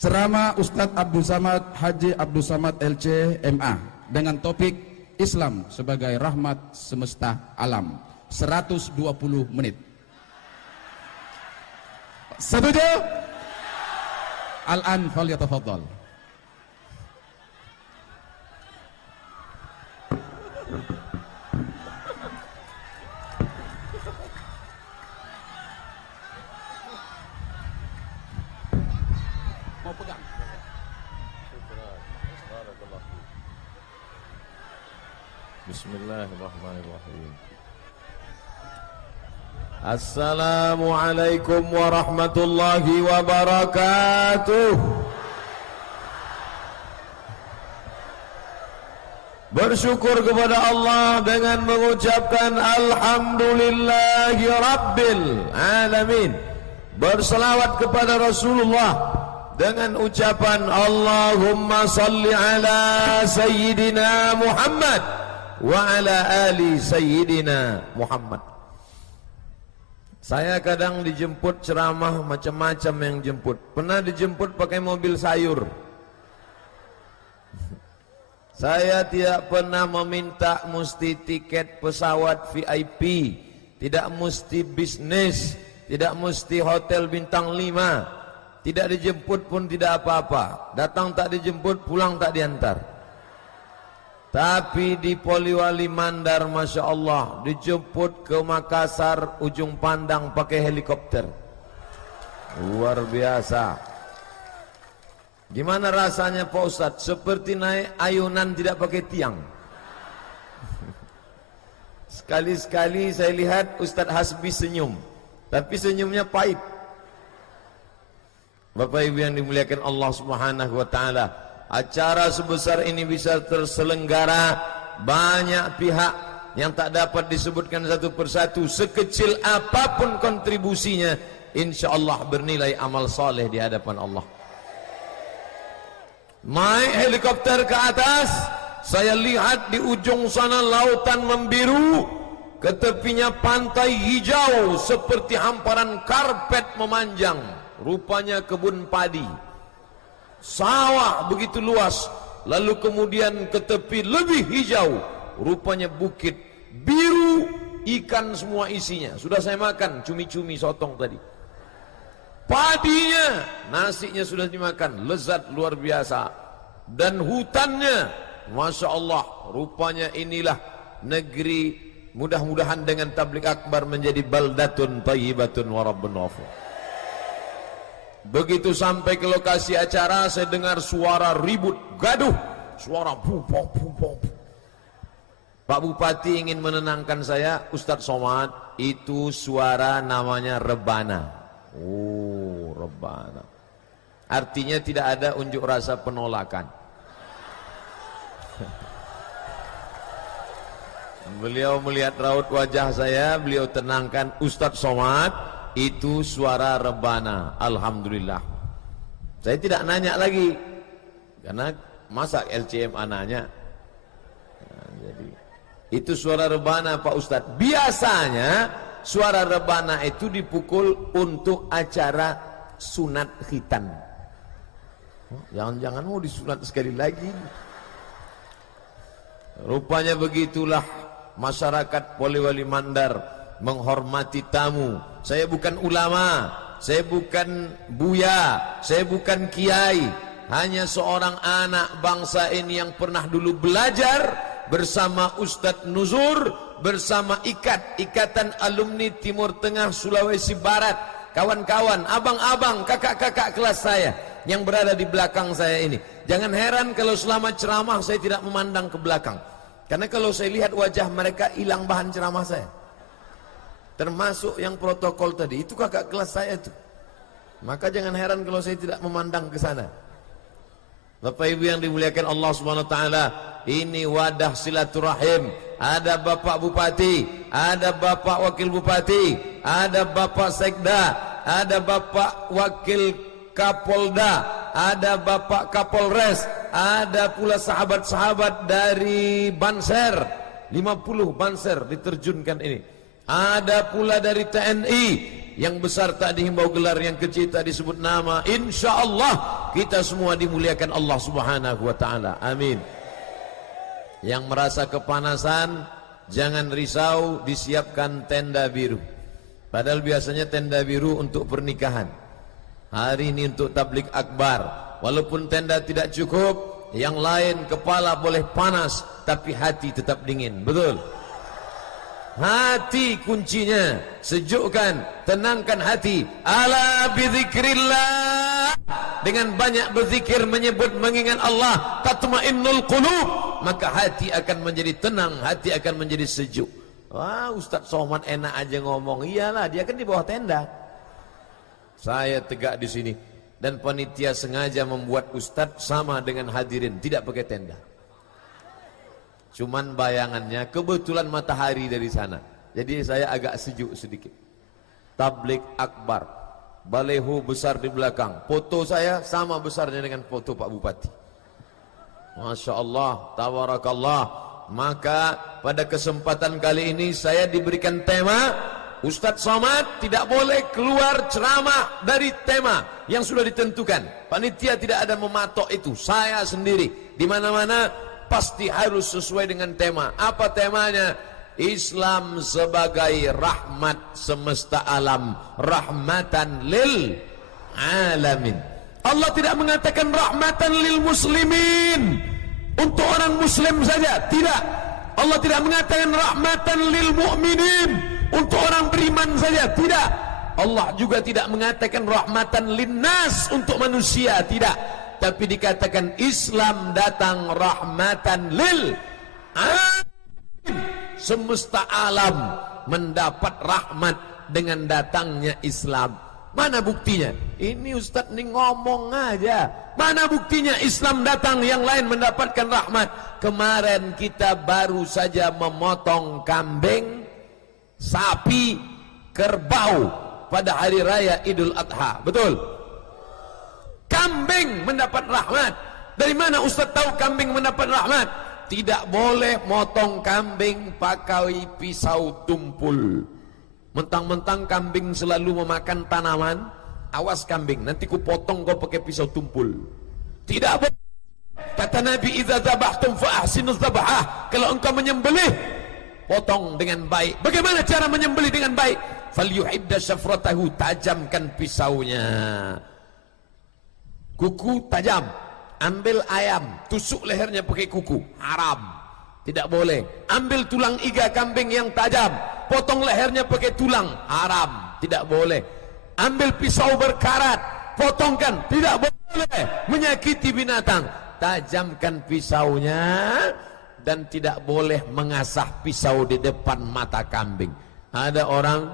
Ceramah Ustadz Abdul Samad Haji Abdul Samad LC MA dengan topik Islam sebagai rahmat semesta alam, 120 menit. Setuju? Al-an falyatafaddal. Mau pegang? Bismillahirrahmanirrahim. Assalamualaikum warahmatullahi wabarakatuh. Bersyukur kepada Allah dengan mengucapkan Alhamdulillahi Rabbil Alamin. Berselawat kepada Rasulullah dengan ucapan Allahumma salli ala Sayyidina Muhammad wa ala ali Sayyidina Muhammad. Saya kadang dijemput ceramah macam-macam yang jemput. Pernah dijemput pakai mobil sayur. Saya tidak pernah meminta mesti tiket pesawat VIP, tidak mesti bisnis, tidak mesti hotel bintang 5. Tidak dijemput pun tidak apa-apa. Datang tak dijemput, pulang tak diantar. Tapi di Poliwali Mandar, Masya Allah, dijemput ke Makassar ujung pandang pakai helikopter. Luar biasa. Gimana rasanya Pak Ustadz? Seperti naik ayunan tidak pakai tiang. Sekali-sekali saya lihat Ustadz Hasbi senyum, tapi senyumnya pahit. Bapak Ibu yang dimuliakan Allah Subhanahu wa taala, acara sebesar ini bisa terselenggara, banyak pihak yang tak dapat disebutkan satu persatu. Sekecil apapun kontribusinya, insya Allah bernilai amal soleh di hadapan Allah. Naik helikopter ke atas, saya lihat di ujung sana lautan membiru, ke tepinya pantai hijau seperti hamparan karpet memanjang, rupanya kebun padi. Sawah begitu luas, lalu kemudian ke tepi lebih hijau, rupanya bukit biru, ikan semua isinya. Sudah saya makan cumi-cumi sotong tadi. Padinya, nasinya sudah dimakan, lezat luar biasa. Dan hutannya, Masya Allah, rupanya inilah negeri, mudah-mudahan dengan tablik akbar menjadi baldatun tayyibatun wa rabbun ghafur. Begitu sampai ke lokasi acara, saya dengar suara ribut, gaduh, suara pupong. Pak Bupati ingin menenangkan saya, Ustadz Somad, itu suara namanya rebana. Oh, rebana. Artinya tidak ada unjuk rasa penolakan. Beliau melihat raut wajah saya, beliau tenangkan, Ustadz Somad, itu suara rebana. Alhamdulillah. Saya tidak nanya lagi, karena masa LCMA nanya. Nah, jadi itu suara rebana Pak Ustadz. Biasanya suara rebana itu dipukul untuk acara sunat khitan. Jangan-jangan mau disunat sekali lagi. Rupanya begitulah masyarakat Poliwali Mandar menghormati tamu. Saya bukan ulama, saya bukan buya, saya bukan kiai, hanya seorang anak bangsa ini yang pernah dulu belajar bersama Ustadz Nuzur, bersama Ikatan Alumni Timur Tengah Sulawesi Barat, kawan-kawan, abang-abang, kakak-kakak kelas saya yang berada di belakang saya ini. Jangan heran kalau selama ceramah saya tidak memandang ke belakang, karena kalau saya lihat wajah mereka hilang bahan ceramah saya. Termasuk yang protokol tadi, itu kakak kelas saya tuh. Maka jangan heran kalau saya tidak memandang ke sana. Bapak Ibu yang dimuliakan Allah Subhanahu wa taala, ini wadah silaturahim. Ada Bapak Bupati, ada Bapak Wakil Bupati, ada Bapak Sekda, ada Bapak Wakil Kapolda, ada Bapak Kapolres, ada pula sahabat-sahabat dari Banser, 50 Banser diterjunkan ini. Ada pula dari TNI yang besar tak dihimbau gelar, yang kecil tak disebut nama. Insya Allah kita semua dimuliakan Allah Subhanahu wa ta'ala. Amin. Yang merasa kepanasan, jangan risau, disiapkan tenda biru. Padahal biasanya tenda biru untuk pernikahan, hari ini untuk tablik akbar. Walaupun tenda tidak cukup, yang lain kepala boleh panas, tapi hati tetap dingin. Betul? Hati kuncinya. Sejukkan, tenangkan hati. Ala bidzikrillah, dengan banyak berzikir, menyebut, mengingat Allah, tatmainnul qulub, maka hati akan menjadi tenang, hati akan menjadi sejuk. Wah, Ustaz Somad enak aja ngomong. Iyalah, dia kan di bawah tenda, saya tegak di sini. Dan panitia sengaja membuat Ustadz sama dengan hadirin, tidak pakai tenda. Cuman bayangannya kebetulan matahari dari sana, jadi saya agak sejuk sedikit. Tablik akbar, baleho besar di belakang, foto saya sama besarnya dengan foto Pak Bupati. Masya Allah, tabarakallah. Maka pada kesempatan kali ini saya diberikan tema, Ustadz Somad tidak boleh keluar ceramah dari tema yang sudah ditentukan. Panitia tidak ada mematok itu. Saya sendiri di mana-mana pasti harus sesuai dengan tema. Apa temanya? Islam sebagai rahmat semesta alam, rahmatan lil alamin. Allah tidak mengatakan rahmatan lil muslimin, untuk orang muslim saja, tidak. Allah tidak mengatakan rahmatan lil mu'minin, untuk orang beriman saja, tidak. Allah juga tidak mengatakan rahmatan linnas, untuk manusia, tidak. Tapi dikatakan Islam datang rahmatan lil alamin, semesta alam mendapat rahmat dengan datangnya Islam. Mana buktinya? Ini Ustadz nih ngomong aja. Mana buktinya Islam datang, yang lain mendapatkan rahmat? Kemarin kita baru saja memotong kambing, sapi, kerbau pada hari raya Idul Adha. Betul? Kambing mendapat rahmat. Dari mana Ustaz tahu kambing mendapat rahmat? Tidak boleh motong kambing pakai pisau tumpul. Mentang-mentang kambing selalu memakan tanaman, awas kambing, nanti ku potong kau pakai pisau tumpul. Tidak boleh. Kata Nabi, idza dzabhtum fa ahsinuz dzabhah. Kalau engkau menyembelih, potong dengan baik. Bagaimana cara menyembelih dengan baik? Falyuhidda syafratahu, tajamkan pisaunya. Kuku tajam, ambil ayam, tusuk lehernya pakai kuku, haram. Tidak boleh. Ambil tulang iga kambing yang tajam, potong lehernya pakai tulang, haram. Tidak boleh. Ambil pisau berkarat, potongkan, tidak boleh. Menyakiti binatang, tajamkan pisaunya. Dan tidak boleh mengasah pisau di depan mata kambing. Ada orang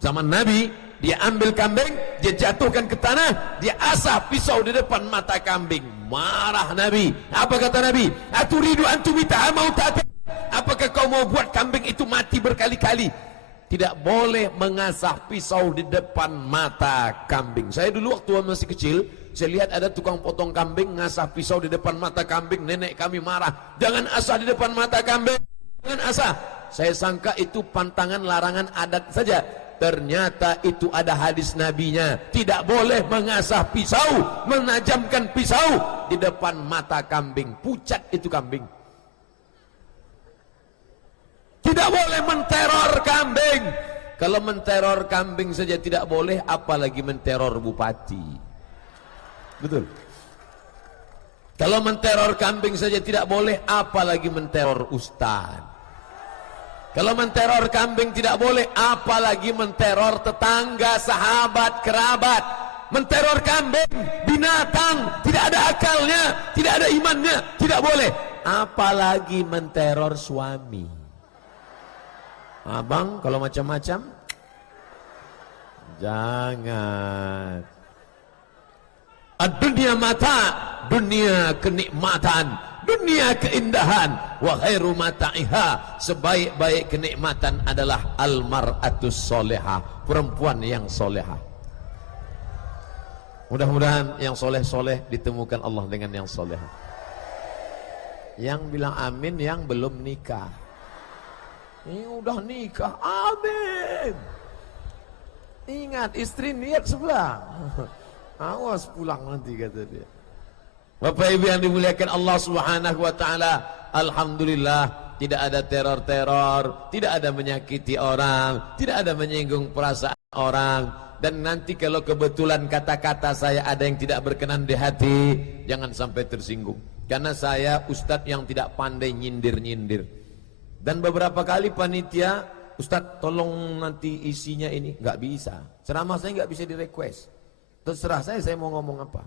zaman Nabi, dia ambil kambing, dia jatuhkan ke tanah, dia asah pisau di depan mata kambing. Marah Nabi. Apa kata Nabi? Aturidu antumita mautata. Apakah kau mau buat kambing itu mati berkali-kali? Tidak boleh mengasah pisau di depan mata kambing. Saya dulu waktu masih kecil, saya lihat ada tukang potong kambing ngasah pisau di depan mata kambing. Nenek kami marah, jangan asah di depan mata kambing, jangan asah. Saya sangka itu pantangan larangan adat saja. Ternyata itu ada hadis nabinya. Tidak boleh mengasah pisau, menajamkan pisau di depan mata kambing. Pucat itu kambing. Tidak boleh menteror kambing. Kalau menteror kambing saja tidak boleh, apalagi menteror bupati. Betul. Kalau menteror kambing saja tidak boleh, apalagi menteror ustaz. Kalau menteror kambing tidak boleh, apalagi menteror tetangga, sahabat, kerabat. Menteror kambing, binatang, tidak ada akalnya, tidak ada imannya, tidak boleh. Apalagi menteror suami. Abang kalau macam-macam jangan. Dunia mata, dunia kenikmatan, dunia keindahan. Wa khairu mata'iha, sebaik-baik kenikmatan adalah almar'atus solehah, perempuan yang solehah. Mudah-mudahan yang soleh-soleh ditemukan Allah dengan yang solehah. Yang bilang amin yang belum nikah. Ini udah nikah, amin. Ingat, istri niat sebelah. Awas pulang nanti, kata dia. Bapak Ibu yang dimuliakan Allah Subhanahu wa taala, alhamdulillah tidak ada teror-teror, tidak ada menyakiti orang, tidak ada menyinggung perasaan orang. Dan nanti kalau kebetulan kata-kata saya ada yang tidak berkenan di hati, jangan sampai tersinggung. Karena saya ustadz yang tidak pandai nyindir-nyindir. Dan beberapa kali panitia, ustadz tolong nanti isinya ini, nggak bisa. Ceramah saya nggak bisa di request. Terserah saya mau ngomong apa.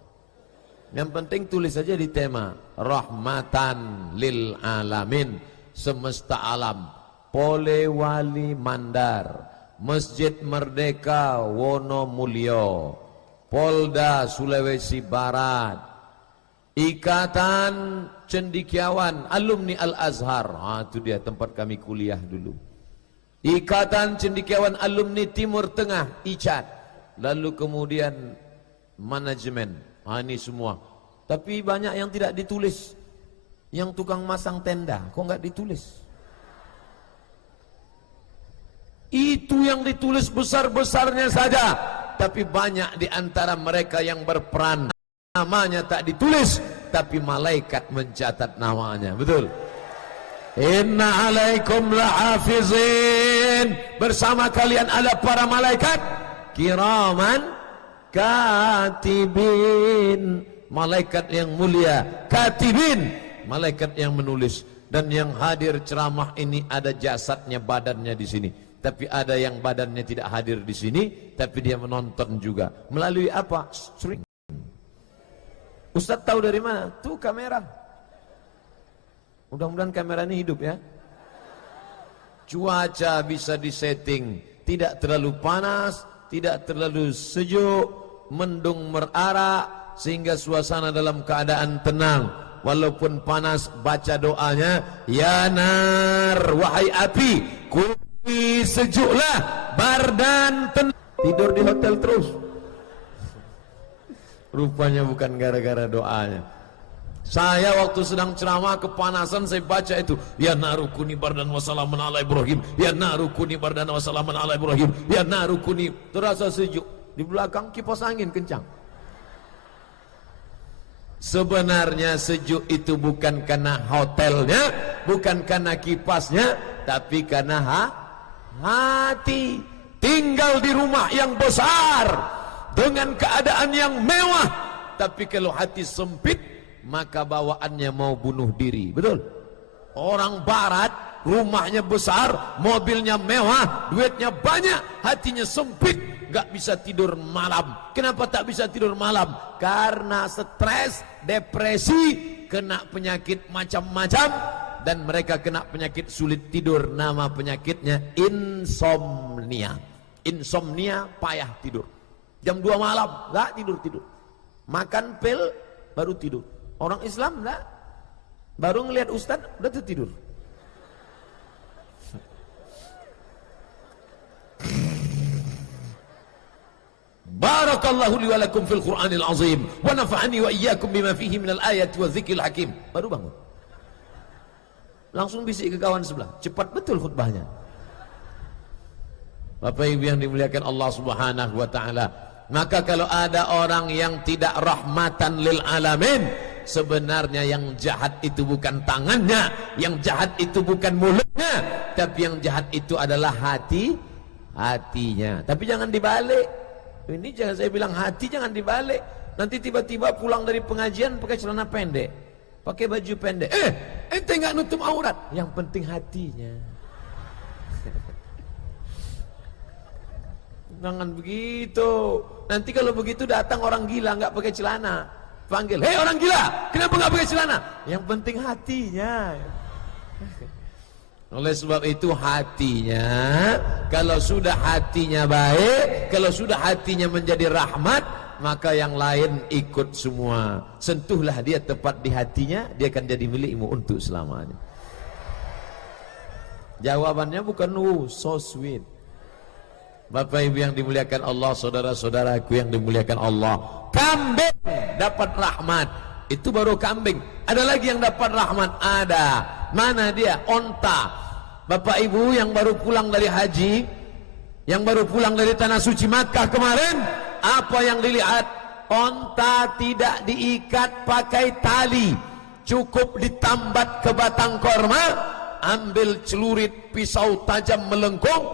Yang penting tulis saja di tema rahmatan lil alamin, semesta alam, Polewali Mandar, Masjid Merdeka Wonomulyo, Polda Sulawesi Barat, Ikatan Cendekiawan Alumni Al-Azhar. Itu dia tempat kami kuliah dulu. Ikatan Cendekiawan Alumni Timur Tengah, ICAT. Lalu kemudian manajemen. Ini semua. Tapi banyak yang tidak ditulis. Yang tukang masang tenda, kok nggak ditulis? Itu yang ditulis besar-besarnya saja. Tapi banyak di antara mereka yang berperan, namanya tak ditulis, tapi malaikat mencatat namanya. Betul? Inna alaikum lahafizin. Bersama kalian ada para malaikat kiraman katibin, malaikat yang mulia, katibin, malaikat yang menulis. Dan yang hadir ceramah ini ada jasadnya, badannya di sini. Tapi ada yang badannya tidak hadir di sini, tapi dia menonton juga. Melalui apa? Streaming. Ustaz tahu dari mana? Tuh kamera. Mudah-mudahan kamera ini hidup ya. Cuaca bisa disetting, tidak terlalu panas, tidak terlalu sejuk, mendung merarak, sehingga suasana dalam keadaan tenang. Walaupun panas, baca doanya, ya nar, wahai api, kuni sejuklah, bardan tenang. Tidur di hotel terus. Rupanya bukan gara-gara doanya. Saya waktu sedang ceramah kepanasan, saya baca itu, ya naru kuni bardan wassalamun ala Ibrahim, ya naru kuni bardan wassalamun ala Ibrahim, ya naru kuni. Terasa sejuk. Di belakang kipas angin kencang. Sebenarnya sejuk itu bukan karena hotelnya, bukan karena kipasnya, tapi karena hati. Tinggal di rumah yang besar dengan keadaan yang mewah, tapi kalau hati sempit, maka bawaannya mau bunuh diri. Betul? Orang barat rumahnya besar, mobilnya mewah, duitnya banyak, hatinya sempit, gak bisa tidur malam. Kenapa tak bisa tidur malam? Karena stres, depresi, kena penyakit macam-macam, dan mereka kena penyakit sulit tidur. Nama penyakitnya insomnia. Insomnia, payah tidur. Jam 2 malam gak tidur-tidur. Makan pil baru tidur. Orang Islam enggak, baru ngelihat ustaz udah tidur. Barakallahu li wa lakum fil Qur'anil azim wa nafa'ani wa iyyakum bima fihi minal ayati wa dzikril hakim. Baru bangun, langsung bisik ke kawan sebelah, cepat betul khutbahnya. Bapak Ibu yang dimuliakan Allah Subhanahu wa taala, maka kalau ada orang yang tidak rahmatan lil alamin, sebenarnya yang jahat itu bukan tangannya, yang jahat itu bukan mulutnya, tapi yang jahat itu adalah hatinya. Tapi jangan dibalik. Ini jangan saya bilang hati, jangan dibalik. Nanti tiba-tiba pulang dari pengajian pakai celana pendek, pakai baju pendek. Ente nggak nutup aurat. Yang penting hatinya. Jangan begitu. Nanti kalau begitu datang orang gila nggak pakai celana, panggil, hei orang gila, kenapa nggak pakai celana? Yang penting hatinya. Oleh sebab itu hatinya, kalau sudah hatinya baik, kalau sudah hatinya menjadi rahmat, maka yang lain ikut semua. Sentuhlah dia tepat di hatinya, dia akan jadi milikmu untuk selamanya. Jawabannya bukan so sweet. Bapak Ibu yang dimuliakan Allah, saudara-saudaraku yang dimuliakan Allah, kambing dapat rahmat, itu baru kambing. Ada lagi yang dapat rahmat, ada. Mana dia? Onta. Bapak Ibu yang baru pulang dari haji, Yang baru pulang dari tanah suci Makkah kemarin, apa yang dilihat? Onta tidak diikat pakai tali, cukup ditambat ke batang korma, ambil celurit pisau tajam melengkung,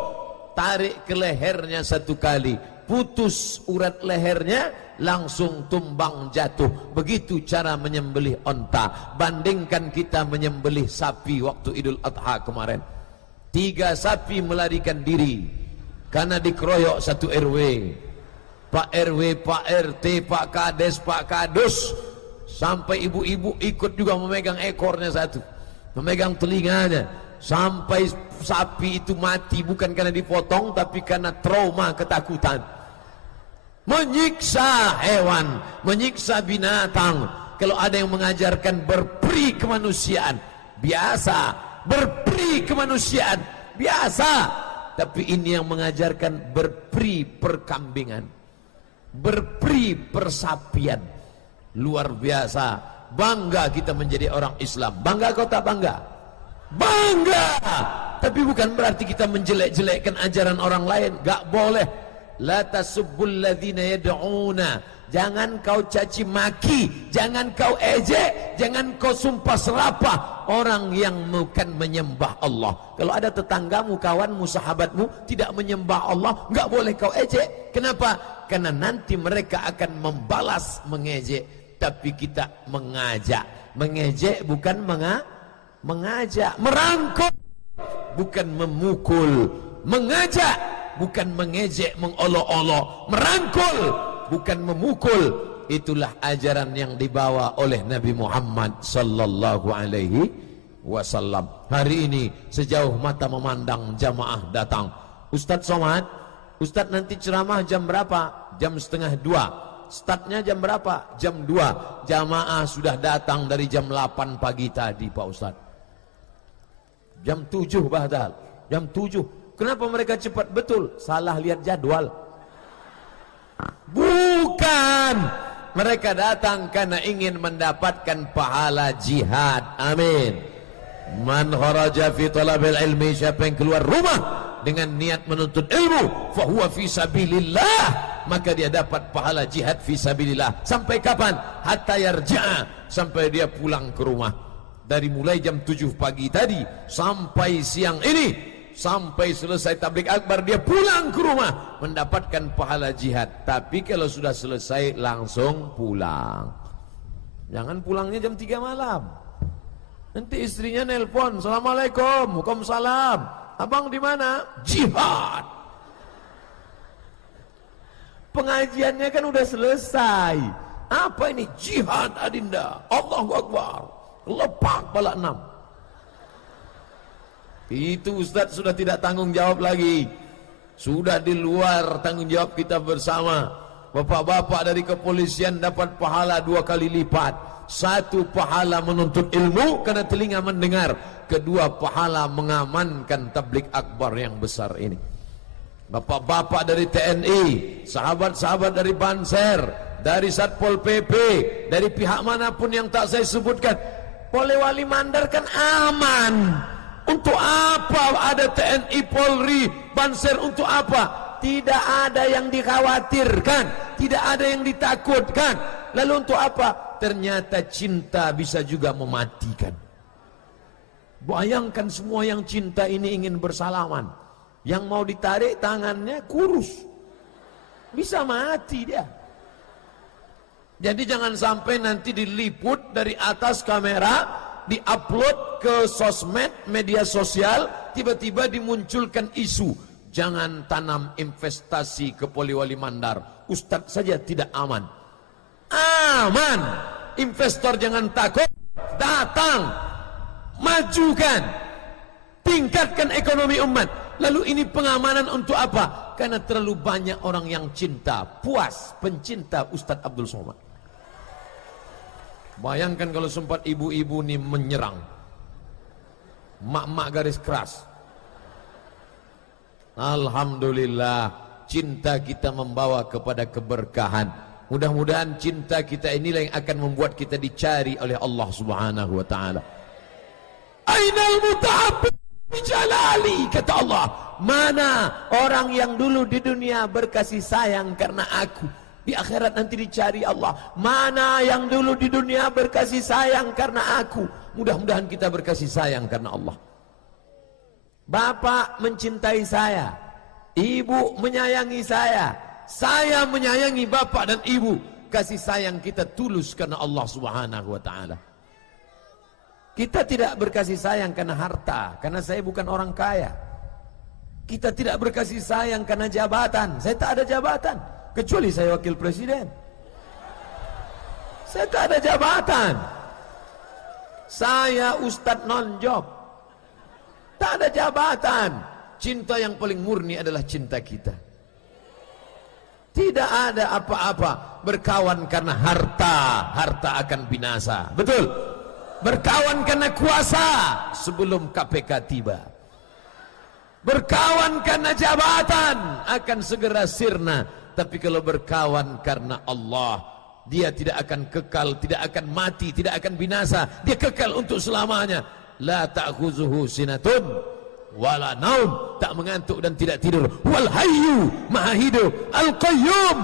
tarik ke lehernya satu kali, putus urat lehernya, langsung tumbang jatuh. Begitu cara menyembelih onta. Bandingkan kita menyembelih sapi waktu Idul Adha kemarin, 3 sapi melarikan diri karena dikeroyok satu RW. Pak RW, Pak RT, Pak Kades, Pak Kadus, sampai ibu-ibu ikut juga memegang ekornya satu, memegang telinganya, sampai sapi itu mati bukan karena dipotong tapi karena trauma, ketakutan. Menyiksa hewan, menyiksa binatang. Kalau ada yang mengajarkan berperi kemanusiaan, biasa. Berperi kemanusiaan, biasa. Tapi ini yang mengajarkan berperi perkambingan, berperi persapian. Luar biasa. Bangga kita menjadi orang Islam. Bangga kau tak bangga? Bangga. Tapi bukan berarti kita menjelek-jelekkan ajaran orang lain. Gak boleh. La tasubbul ladzina yad'una. Jangan kau caci maki, jangan kau ejek, jangan kau sumpah serapah orang yang bukan menyembah Allah. Kalau ada tetanggamu, kawanmu, sahabatmu tidak menyembah Allah, enggak boleh kau ejek. Kenapa? Karena nanti mereka akan membalas mengejek. Tapi kita mengajak. Mengejek bukan mengajak. Merangkul bukan memukul. Mengajak bukan mengejek, mengolok-olok. Merangkul bukan memukul. Itulah ajaran yang dibawa oleh Nabi Muhammad sallallahu alaihi wasallam. Hari ini sejauh mata memandang jamaah datang. Ustadz Somad, Ustadz nanti ceramah jam berapa? Jam 1:30. Startnya jam berapa? Jam 2. Jamaah sudah datang dari jam 8 pagi tadi Pak Ustadz. Jam 7 Bahdal. Jam 7. Kenapa mereka cepat? Betul, salah lihat jadwal. Bukan, mereka datang karena ingin mendapatkan pahala jihad. Amin. Man kharaja fi talabil ilmi, siapa yang keluar rumah dengan niat menuntut ilmu, fa huwa fi sabilillah, maka dia dapat pahala jihad fi sabilillah. Sampai kapan? Hatta yarja'a, sampai dia pulang ke rumah. Dari mulai jam 7 pagi tadi sampai siang ini, sampai selesai tabligh akbar, dia pulang ke rumah mendapatkan pahala jihad. Tapi kalau sudah selesai langsung pulang. Jangan pulangnya jam 3 malam. Nanti istrinya nelpon, "Assalamualaikum." "Waalaikumsalam." "Abang di mana?" "Jihad." Pengajiannya kan udah selesai. Apa ini? Jihad adinda. Allahu Akbar. Lepak pala 6. Itu Ustadz sudah tidak tanggung jawab lagi. Sudah di luar tanggung jawab kita bersama. Bapak-bapak dari kepolisian dapat pahala 2 kali lipat. 1 pahala menuntut ilmu karena telinga mendengar. 2 pahala mengamankan tabligh akbar yang besar ini. Bapak-bapak dari TNI, sahabat-sahabat dari Banser, dari Satpol PP, dari pihak manapun yang tak saya sebutkan. Polewali Mandar kan aman. Untuk apa ada TNI, Polri, Banser? Untuk apa? Tidak ada yang dikhawatirkan, tidak ada yang ditakutkan. Lalu untuk apa? Ternyata cinta bisa juga mematikan. Bayangkan semua yang cinta ini ingin bersalaman, yang mau ditarik tangannya kurus, bisa mati dia. Jadi jangan sampai nanti diliput dari atas kamera, diupload ke sosmed, media sosial, tiba-tiba dimunculkan isu, jangan tanam investasi ke Polewali Mandar, Ustadz saja tidak aman. Aman. Investor jangan takut, datang, majukan, tingkatkan ekonomi umat. Lalu ini pengamanan untuk apa? Karena terlalu banyak orang yang cinta, puas, pencinta Ustadz Abdul Somad. Bayangkan kalau sempat ibu-ibu ini menyerang, mak-mak garis keras. Alhamdulillah, cinta kita membawa kepada keberkahan. Mudah-mudahan cinta kita inilah yang akan membuat kita dicari oleh Allah Subhanahu wa taala. Ainal muta'abbid bi jalali, kata Allah. Mana orang yang dulu di dunia berkasih sayang karena aku, di akhirat nanti dicari Allah. Mana yang dulu di dunia berkasih sayang karena aku. Mudah-mudahan kita berkasih sayang karena Allah. Bapak mencintai saya, ibu menyayangi saya menyayangi bapak dan ibu. Kasih sayang kita tulus karena Allah Subhanahu wa ta'ala. Kita tidak berkasih sayang karena harta, karena saya bukan orang kaya. Kita tidak berkasih sayang karena jabatan, saya tak ada jabatan, kecuali saya wakil presiden. Saya tak ada jabatan. Saya ustadz non-job, tak ada jabatan. Cinta yang paling murni adalah cinta kita. Tidak ada apa-apa berkawan karena harta, harta akan binasa. Betul? Berkawan karena kuasa sebelum KPK tiba. Berkawan karena jabatan akan segera sirna. Tapi kalau berkawan karena Allah, dia tidak akan kekal, tidak akan mati, tidak akan binasa. Dia kekal untuk selamanya. La ta'khuzuhu sinatun wala naum, tak mengantuk dan tidak tidur. Wal hayyu, maha hidup. Al qayyum,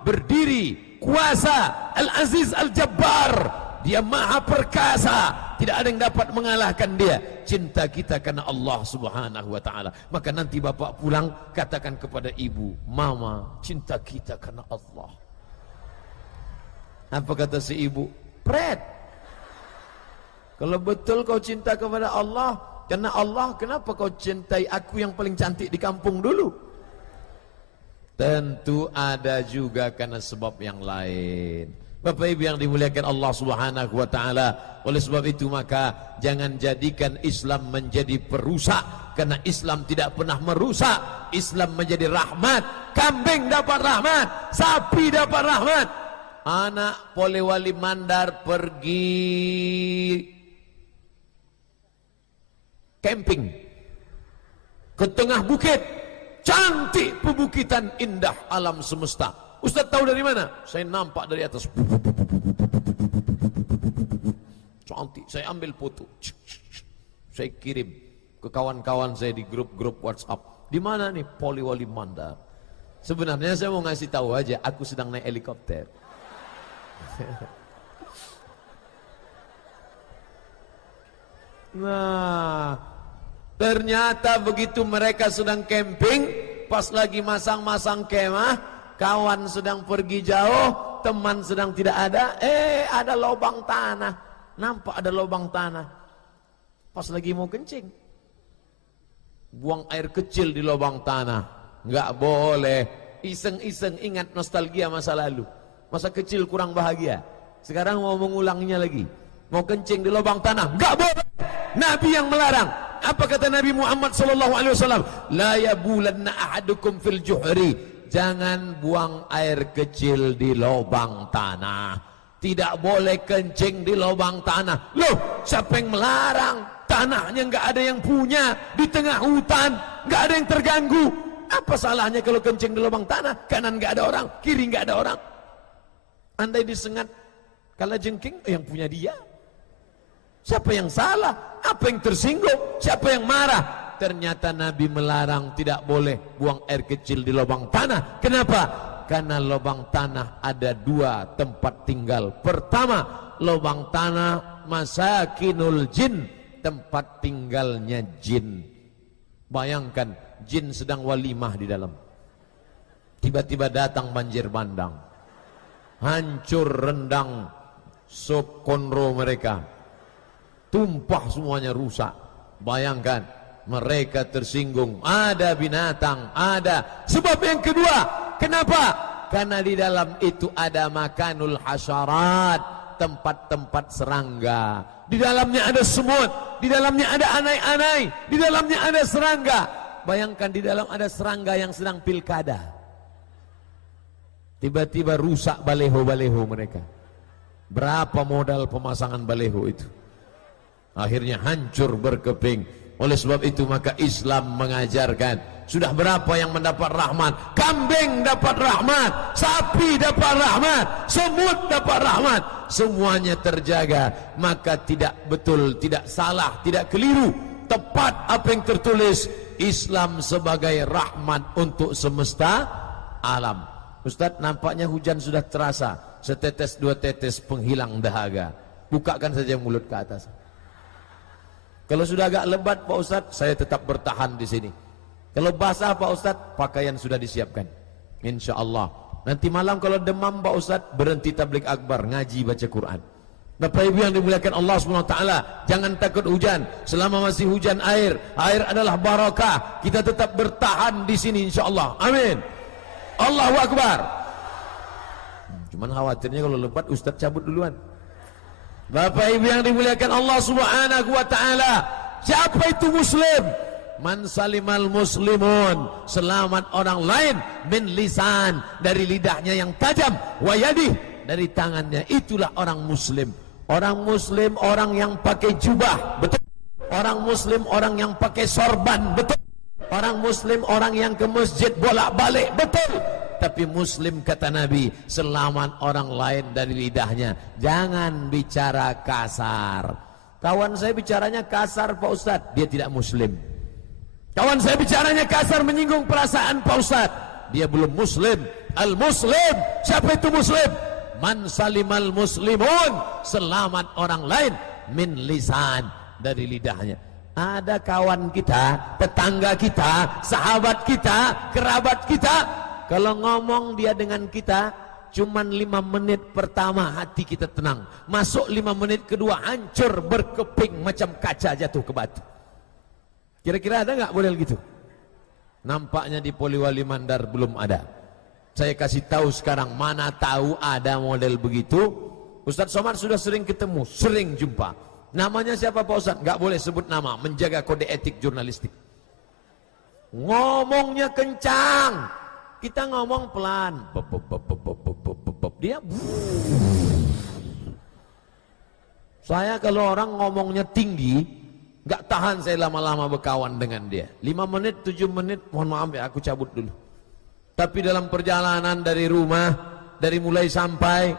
berdiri, kuasa. Al aziz, al jabbar, dia maha perkasa, tidak ada yang dapat mengalahkan dia. Cinta kita karena Allah Subhanahu wa ta'ala. Maka nanti bapak pulang, katakan kepada ibu, mama, cinta kita karena Allah. Apa kata si ibu? Pret, kalau betul kau cinta kepada Allah karena Allah, kenapa kau cintai aku yang paling cantik di kampung dulu? Tentu ada juga karena sebab yang lain. Bapak Ibu yang dimuliakan Allah Subhanahu wa ta'ala. Oleh sebab itu maka jangan jadikan Islam menjadi perusak, karena Islam tidak pernah merusak. Islam menjadi rahmat. Kambing dapat rahmat, sapi dapat rahmat. Anak Polewali Mandar pergi camping ke tengah bukit, cantik pebukitan indah alam semesta. Ustaz tahu dari mana? Saya nampak dari atas. Cantik, saya ambil foto. Saya kirim ke kawan-kawan saya di grup-grup WhatsApp. Di mana nih? Polewali Mandar. Sebenarnya saya mau ngasih tahu aja, aku sedang naik helikopter. Nah, ternyata begitu mereka sedang camping, pas lagi masang-masang kemah, kawan sedang pergi jauh, teman sedang tidak ada, ada lubang tanah. Nampak ada lubang tanah. Pas lagi mau kencing, buang air kecil di lubang tanah. Nggak boleh. Iseng-iseng, ingat nostalgia masa lalu. Masa kecil kurang bahagia, sekarang mau mengulanginya lagi. Mau kencing di lubang tanah, nggak boleh. Nabi yang melarang. Apa kata Nabi Muhammad SAW? La yabulanna ahadukum fil juhri. Jangan buang air kecil di lubang tanah. Tidak boleh kencing di lubang tanah. Loh, siapa yang melarang? Tanahnya nggak ada yang punya, di tengah hutan, nggak ada yang terganggu. Apa salahnya kalau kencing di lubang tanah? Kanan nggak ada orang, kiri nggak ada orang. Andai disengat kala jengking, yang punya dia. Siapa yang salah? Apa yang tersinggung? Siapa yang marah? Ternyata Nabi melarang tidak boleh buang air kecil di lubang tanah. Kenapa? Karena lubang tanah ada dua tempat tinggal. Pertama, lubang tanah masakinul jin, tempat tinggalnya jin. Bayangkan, jin sedang walimah di dalam. Tiba-tiba datang banjir bandang, hancur rendang sop konro mereka, tumpah semuanya, rusak. Bayangkan, mereka tersinggung. Ada binatang, ada. Sebab yang kedua, kenapa? Karena di dalam itu ada makanul hasyarat, tempat-tempat serangga. Di dalamnya ada semut, di dalamnya ada anai-anai, di dalamnya ada serangga. Bayangkan, di dalam ada serangga yang sedang pilkada. Tiba-tiba rusak baleho-baleho mereka. Berapa modal pemasangan baleho itu? Akhirnya hancur berkeping. Oleh sebab itu maka Islam mengajarkan, sudah berapa yang mendapat rahmat? Kambing dapat rahmat, sapi dapat rahmat, semut dapat rahmat. Semuanya terjaga. Maka tidak betul, tidak salah, tidak keliru tepat apa yang tertulis, Islam sebagai rahmat untuk semesta alam. Ustaz, nampaknya hujan sudah terasa, setetes dua tetes penghilang dahaga. Bukakan saja mulut ke atas. Kalau sudah agak lebat Pak Ustaz, saya tetap bertahan di sini. Kalau basah Pak Ustaz, pakaian sudah disiapkan. Insya Allah. Nanti malam kalau demam Pak Ustaz, berhenti tablik akbar, ngaji baca Quran. Bapak Ibu yang dimuliakan Allah SWT, jangan takut hujan. Selama masih hujan air adalah barakah. Kita tetap bertahan di sini insya Allah. Amin. Allahu Akbar. Cuman khawatirnya kalau lebat Ustaz cabut duluan. Bapak Ibu yang dimuliakan Allah Subhanahu wa taala, siapa itu muslim? Man salimal muslimun, selamat orang lain, min lisan, dari lidahnya yang tajam, wa yadih, dari tangannya, itulah orang muslim. Orang muslim orang yang pakai jubah, betul. Orang muslim orang yang pakai sorban, betul. Orang muslim orang yang ke masjid bolak-balik, betul. Tapi muslim kata Nabi, selamat orang lain dari lidahnya. Jangan bicara kasar. Kawan saya bicaranya kasar Pak Ustadz, dia tidak muslim. Kawan saya bicaranya kasar, menyinggung perasaan Pak Ustadz, dia belum muslim. Al-muslim, siapa itu muslim? Man salimal muslimun, selamat orang lain, min lisan, dari lidahnya. Ada kawan kita, tetangga kita, sahabat kita, kerabat kita, kalau ngomong dia dengan kita, cuman 5 menit pertama hati kita tenang. Masuk 5 menit kedua hancur berkeping macam kaca jatuh ke batu. Kira-kira ada nggak model gitu? Nampaknya di Poliwali Mandar belum ada. Saya kasih tahu sekarang, mana tahu ada model begitu. Ustadz Somad sudah sering ketemu, sering jumpa. Namanya siapa Pak Ustadz? Nggak boleh sebut nama, menjaga kode etik jurnalistik. Ngomongnya kencang, kita ngomong pelan. Dia saya kalau orang ngomongnya tinggi, nggak tahan saya lama-lama berkawan dengan dia. 5 menit, 7 menit, mohon maaf ya, aku cabut dulu. Tapi dalam perjalanan dari rumah, dari mulai sampai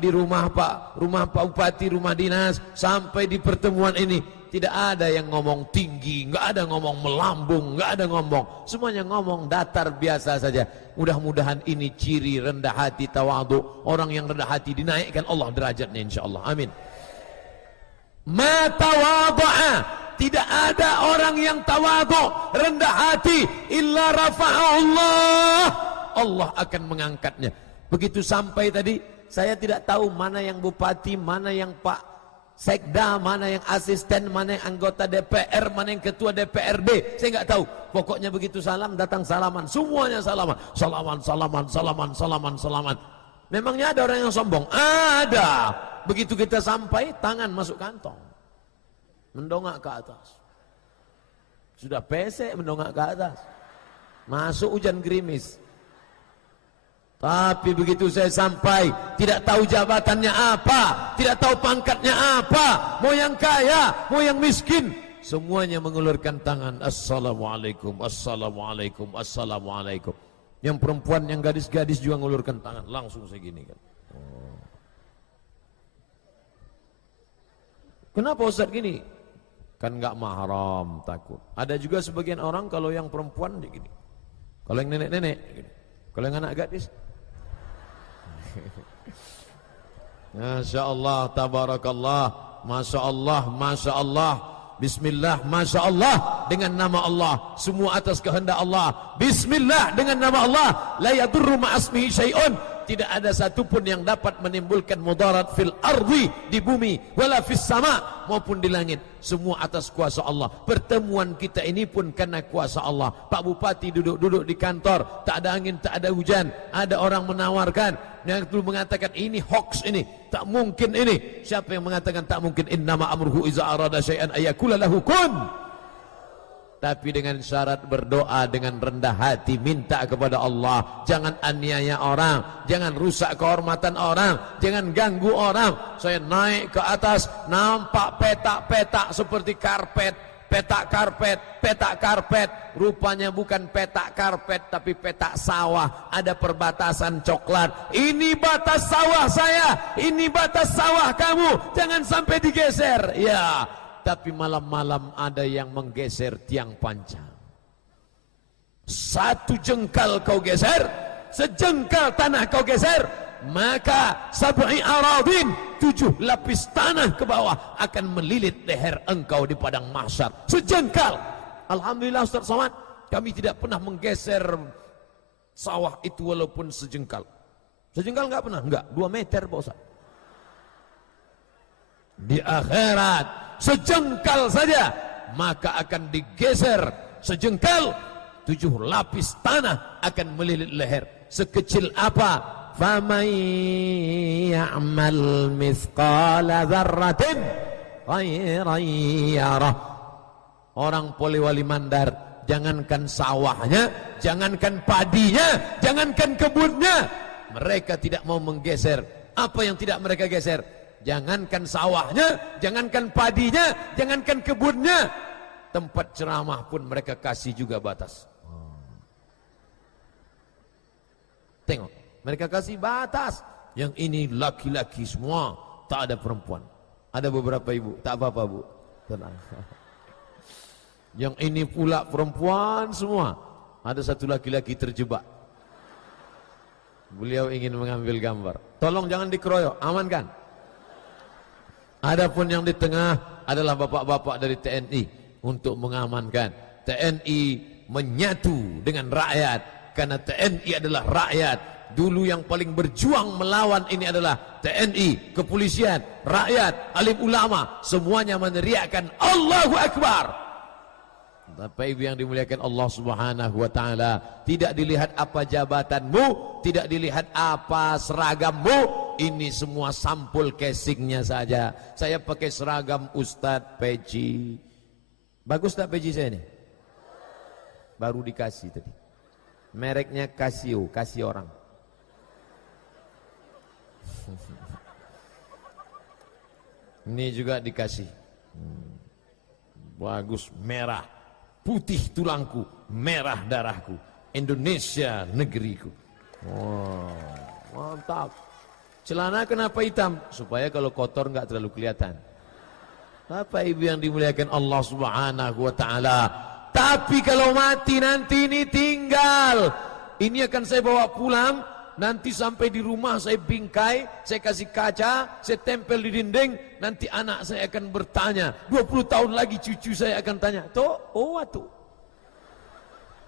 di rumah Pak Bupati, rumah dinas, sampai di pertemuan ini, tidak ada yang ngomong tinggi, nggak ada ngomong melambung, nggak ada ngomong, semuanya ngomong datar biasa saja. Mudah-mudahan ini ciri rendah hati, tawadhu. Orang yang rendah hati dinaikkan Allah derajatnya insyaallah. Amin. Ma tawadha'a, tidak ada orang yang tawadhu, rendah hati, illa rafa'ahullah, Allah akan mengangkatnya. Begitu sampai tadi, saya tidak tahu mana yang bupati, mana yang Pak Sekda, mana yang asisten, mana yang anggota DPR, mana yang ketua DPRD, saya nggak tahu. Pokoknya begitu salam, datang salaman, semuanya salaman, salaman, salaman, salaman, salaman, salaman. Memangnya ada orang yang sombong? Ada. Begitu kita sampai, tangan masuk kantong, mendongak ke atas. Sudah pesek mendongak ke atas, masuk hujan gerimis. Tapi begitu saya sampai, tidak tahu jabatannya apa, tidak tahu pangkatnya apa, mau yang kaya, mau yang miskin, semuanya mengulurkan tangan. Assalamualaikum, assalamualaikum, assalamualaikum. Yang perempuan, yang gadis-gadis juga mengulurkan tangan, langsung segini kan. Kenapa Ustaz gini? Kan nggak mahram, takut. Ada juga sebagian orang kalau yang perempuan gini, kalau yang nenek-nenek gini, kalau yang anak gadis. Masya Allah, tabarakallah, Masya Allah, Masya Allah, Bismillah, Masya Allah, dengan nama Allah, semua atas kehendak Allah. Bismillah, dengan nama Allah, la yadurru ma'asmihi syai'un, tidak ada satupun yang dapat menimbulkan mudarat fil ardi, di bumi, wala fis sama, maupun di langit, semua atas kuasa Allah. Pertemuan kita ini pun karena kuasa Allah. Pak Bupati duduk-duduk di kantor, tak ada angin, tak ada hujan, ada orang menawarkan, yang dulu mengatakan ini hoax, ini tak mungkin, ini siapa yang mengatakan tak mungkin? Innama amruhu iza arada syai'an ayakula lahu kun. Tapi dengan syarat berdoa dengan rendah hati, minta kepada Allah, jangan aniaya orang, jangan rusak kehormatan orang, jangan ganggu orang. Saya naik ke atas, nampak petak-petak seperti karpet, petak karpet, rupanya bukan petak karpet tapi petak sawah, ada perbatasan coklat. Ini batas sawah saya, ini batas sawah kamu, jangan sampai digeser. Ya, tapi malam-malam ada yang menggeser tiang panjang. Satu jengkal kau geser, sejengkal tanah kau geser, maka sab'i aradin, 7 lapis tanah ke bawah akan melilit leher engkau di padang mahsyar. Sejengkal. Alhamdulillah Ustaz Somad, kami tidak pernah menggeser sawah itu walaupun sejengkal. Sejengkal enggak pernah? Enggak, 2 meter Pak Ustaz. Di akhirat sejengkal saja maka akan digeser sejengkal, 7 lapis tanah akan melilit leher. Sekecil apa? فَمَنْ يَعْمَلْ مِثْقَالَ ذَرَّةٍ خَيْرًا يَرَهُ. Orang Polewali Mandar, jangankan sawahnya, jangankan padinya, jangankan kebunnya, mereka tidak mau menggeser. Apa yang tidak mereka geser? Jangankan sawahnya, jangankan padinya, jangankan kebunnya, tempat ceramah pun mereka kasih juga batas. Tengok, mereka kasih batas. Yang ini laki-laki semua, tak ada perempuan. Ada beberapa ibu, tak apa-apa bu, tenang. Yang ini pula perempuan semua. Ada satu laki-laki terjebak. Beliau ingin mengambil gambar. Tolong jangan dikeroyok, aman kan? Adapun yang di tengah adalah bapak-bapak dari TNI untuk mengamankan. TNI menyatu dengan rakyat karena TNI adalah rakyat. Dulu yang paling berjuang melawan ini adalah TNI, kepolisian, rakyat, alim ulama, semuanya meneriakkan Allahu Akbar. Bapak Ibu yang dimuliakan Allah Subhanahu wa taala, tidak dilihat apa jabatanmu, tidak dilihat apa seragammu, ini semua sampul casingnya saja. Saya pakai seragam Ustadz Peci. Bagus tak peci saya ini? Baru dikasih tadi. Mereknya Casio, kasih orang. Ini juga dikasih. Bagus, merah. Putih tulangku, merah darahku, Indonesia negeriku. Wow, mantap. Celana kenapa hitam? Supaya kalau kotor nggak terlalu kelihatan. Bapak Ibu yang dimuliakan Allah Subhanahu wa taala. Tapi kalau mati nanti ini tinggal. Ini akan saya bawa pulang. Nanti sampai di rumah saya bingkai, saya kasih kaca, saya tempel di dinding. Nanti anak saya akan bertanya, 20 tahun lagi cucu saya akan tanya, "Tok, oh tuh.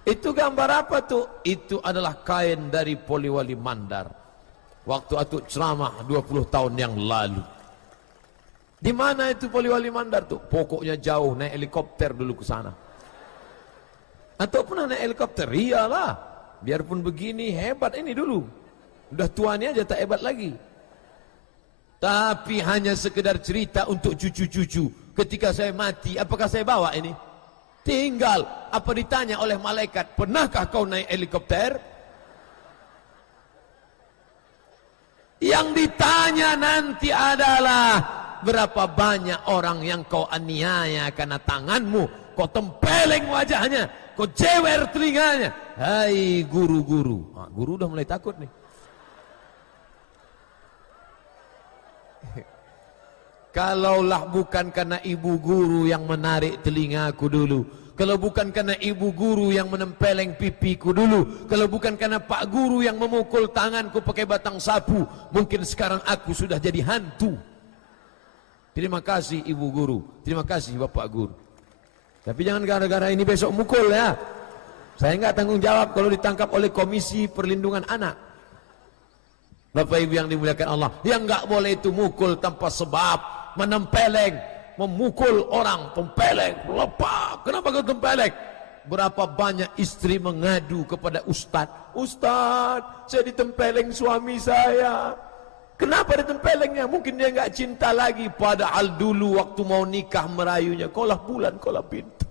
Itu gambar apa tuh?" Itu adalah kain dari Polewali Mandar. Waktu atuk ceramah 20 tahun yang lalu. Di mana itu Polewali Mandar tuh? Pokoknya jauh, naik helikopter dulu ke sana. Atau pernah naik helikopter? Iyalah. Biarpun begini hebat ini dulu. Udah tuanya aja tak hebat lagi. Tapi hanya sekedar cerita untuk cucu-cucu. Ketika saya mati, apakah saya bawa ini? Tinggal. Apa ditanya oleh malaikat, pernahkah kau naik helikopter? Yang ditanya nanti adalah berapa banyak orang yang kau aniaya karena tanganmu, kau tempeleng wajahnya, kau jewer telinganya. Hai guru-guru. Nah, guru udah mulai takut nih. Kalaulah bukan karena ibu guru yang menarik telingaku dulu, kalau bukan karena ibu guru yang menempeleng pipiku dulu, kalau bukan karena pak guru yang memukul tanganku pakai batang sapu, mungkin sekarang aku sudah jadi hantu. Terima kasih ibu guru, terima kasih bapak guru. Tapi jangan gara-gara ini besok mukul ya. Saya enggak tanggung jawab kalau ditangkap oleh Komisi Perlindungan Anak. Bapak Ibu yang dimuliakan Allah, yang enggak boleh itu mukul tanpa sebab, menempeleng, memukul orang, tempeleng, lepak. Kenapa kau tempeleng? Berapa banyak istri mengadu kepada Ustadz, "Ustadz, saya ditempeleng suami saya." Kenapa ditempelengnya? Mungkin dia enggak cinta lagi. Padahal dulu waktu mau nikah merayunya, "Kaulah bulan, kaulah bintang.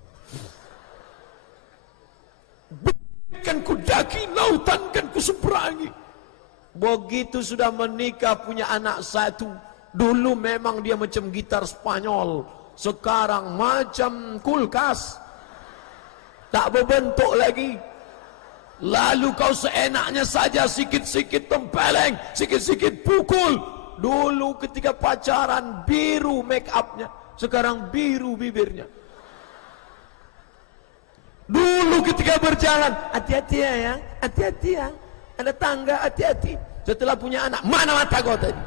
Kan ku daki, lautan kan ku seberangi." Begitu sudah menikah punya anak satu. Dulu memang dia macam gitar Spanyol, sekarang macam kulkas, tak berbentuk lagi. Lalu kau seenaknya saja sikit-sikit tempeleng, sikit-sikit pukul. Dulu ketika pacaran biru make upnya, sekarang biru bibirnya. Dulu ketika berjalan, hati-hati ya, hati-hati ya, ada tangga, hati-hati. Setelah punya anak, mana mata kau tadi?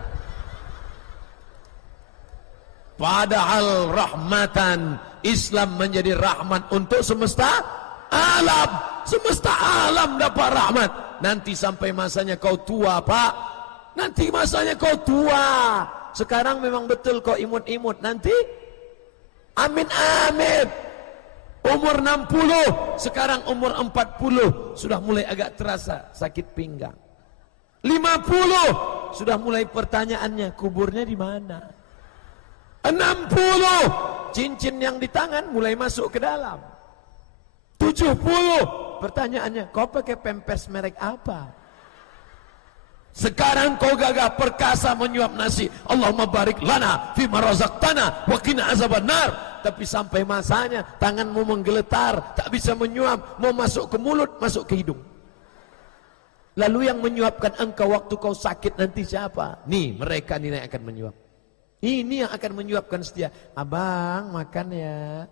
Padahal rahmatan, Islam menjadi rahmat untuk semesta alam. Semesta alam dapat rahmat. Nanti sampai masanya kau tua, Pak. Nanti masanya kau tua. Sekarang memang betul kau imut-imut. Nanti amin-amin. Umur 60, sekarang umur 40, sudah mulai agak terasa sakit pinggang. 50, sudah mulai pertanyaannya, kuburnya di mana? 60, cincin yang di tangan mulai masuk ke dalam. 70, pertanyaannya, kau pakai pampers merek apa? Sekarang kau gagah perkasa menyuap nasi. Allahumma barik lana fima razaqtana wa qina azabannar. Tapi sampai masanya tanganmu menggeletar, tak bisa menyuap, mau masuk ke mulut, masuk ke hidung. Lalu yang menyuapkan engkau waktu kau sakit nanti siapa? Nih, mereka nih yang akan menyuap. Ini yang akan menyuapkan setia. Abang, makan ya.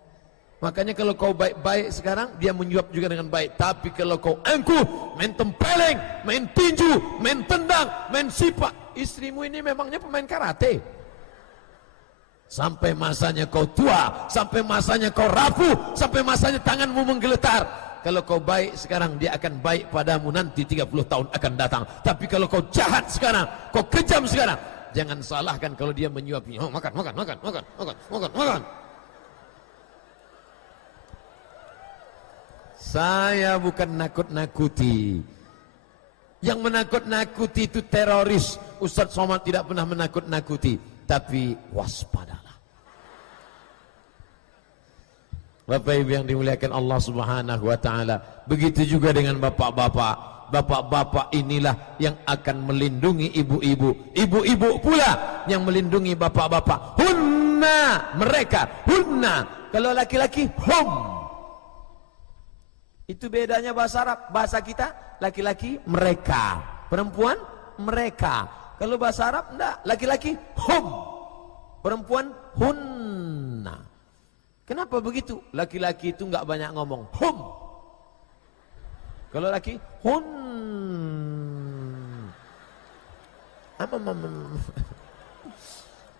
Makanya kalau kau baik-baik sekarang, dia menyuap juga dengan baik. Tapi kalau kau angkuh, main tempeleng, main tinju, main tendang, main sipak, istrimu ini memangnya pemain karate. Sampai masanya kau tua, sampai masanya kau rapuh, sampai masanya tanganmu menggeletar. Kalau kau baik sekarang, dia akan baik padamu nanti 30 tahun akan datang. Tapi kalau kau jahat sekarang, kau kejam sekarang, jangan salahkan kalau dia menyuapinya. Oh, makan. Saya bukan nakut-nakuti. Yang menakut-nakuti itu teroris. Ustaz Somad tidak pernah menakut-nakuti. Tapi waspadalah. Bapak Ibu yang dimuliakan Allah Subhanahu wa taala. Begitu juga dengan bapak-bapak. Bapak-bapak inilah yang akan melindungi ibu-ibu. Ibu-ibu pula yang melindungi bapak-bapak. Hunna, mereka. Hunna. Kalau laki-laki, hum. Itu bedanya bahasa Arab. Bahasa kita, laki-laki mereka, perempuan mereka. Kalau bahasa Arab enggak, laki-laki hum, perempuan hunna. Kenapa begitu? Laki-laki itu enggak banyak ngomong hum. Kalau laki hun.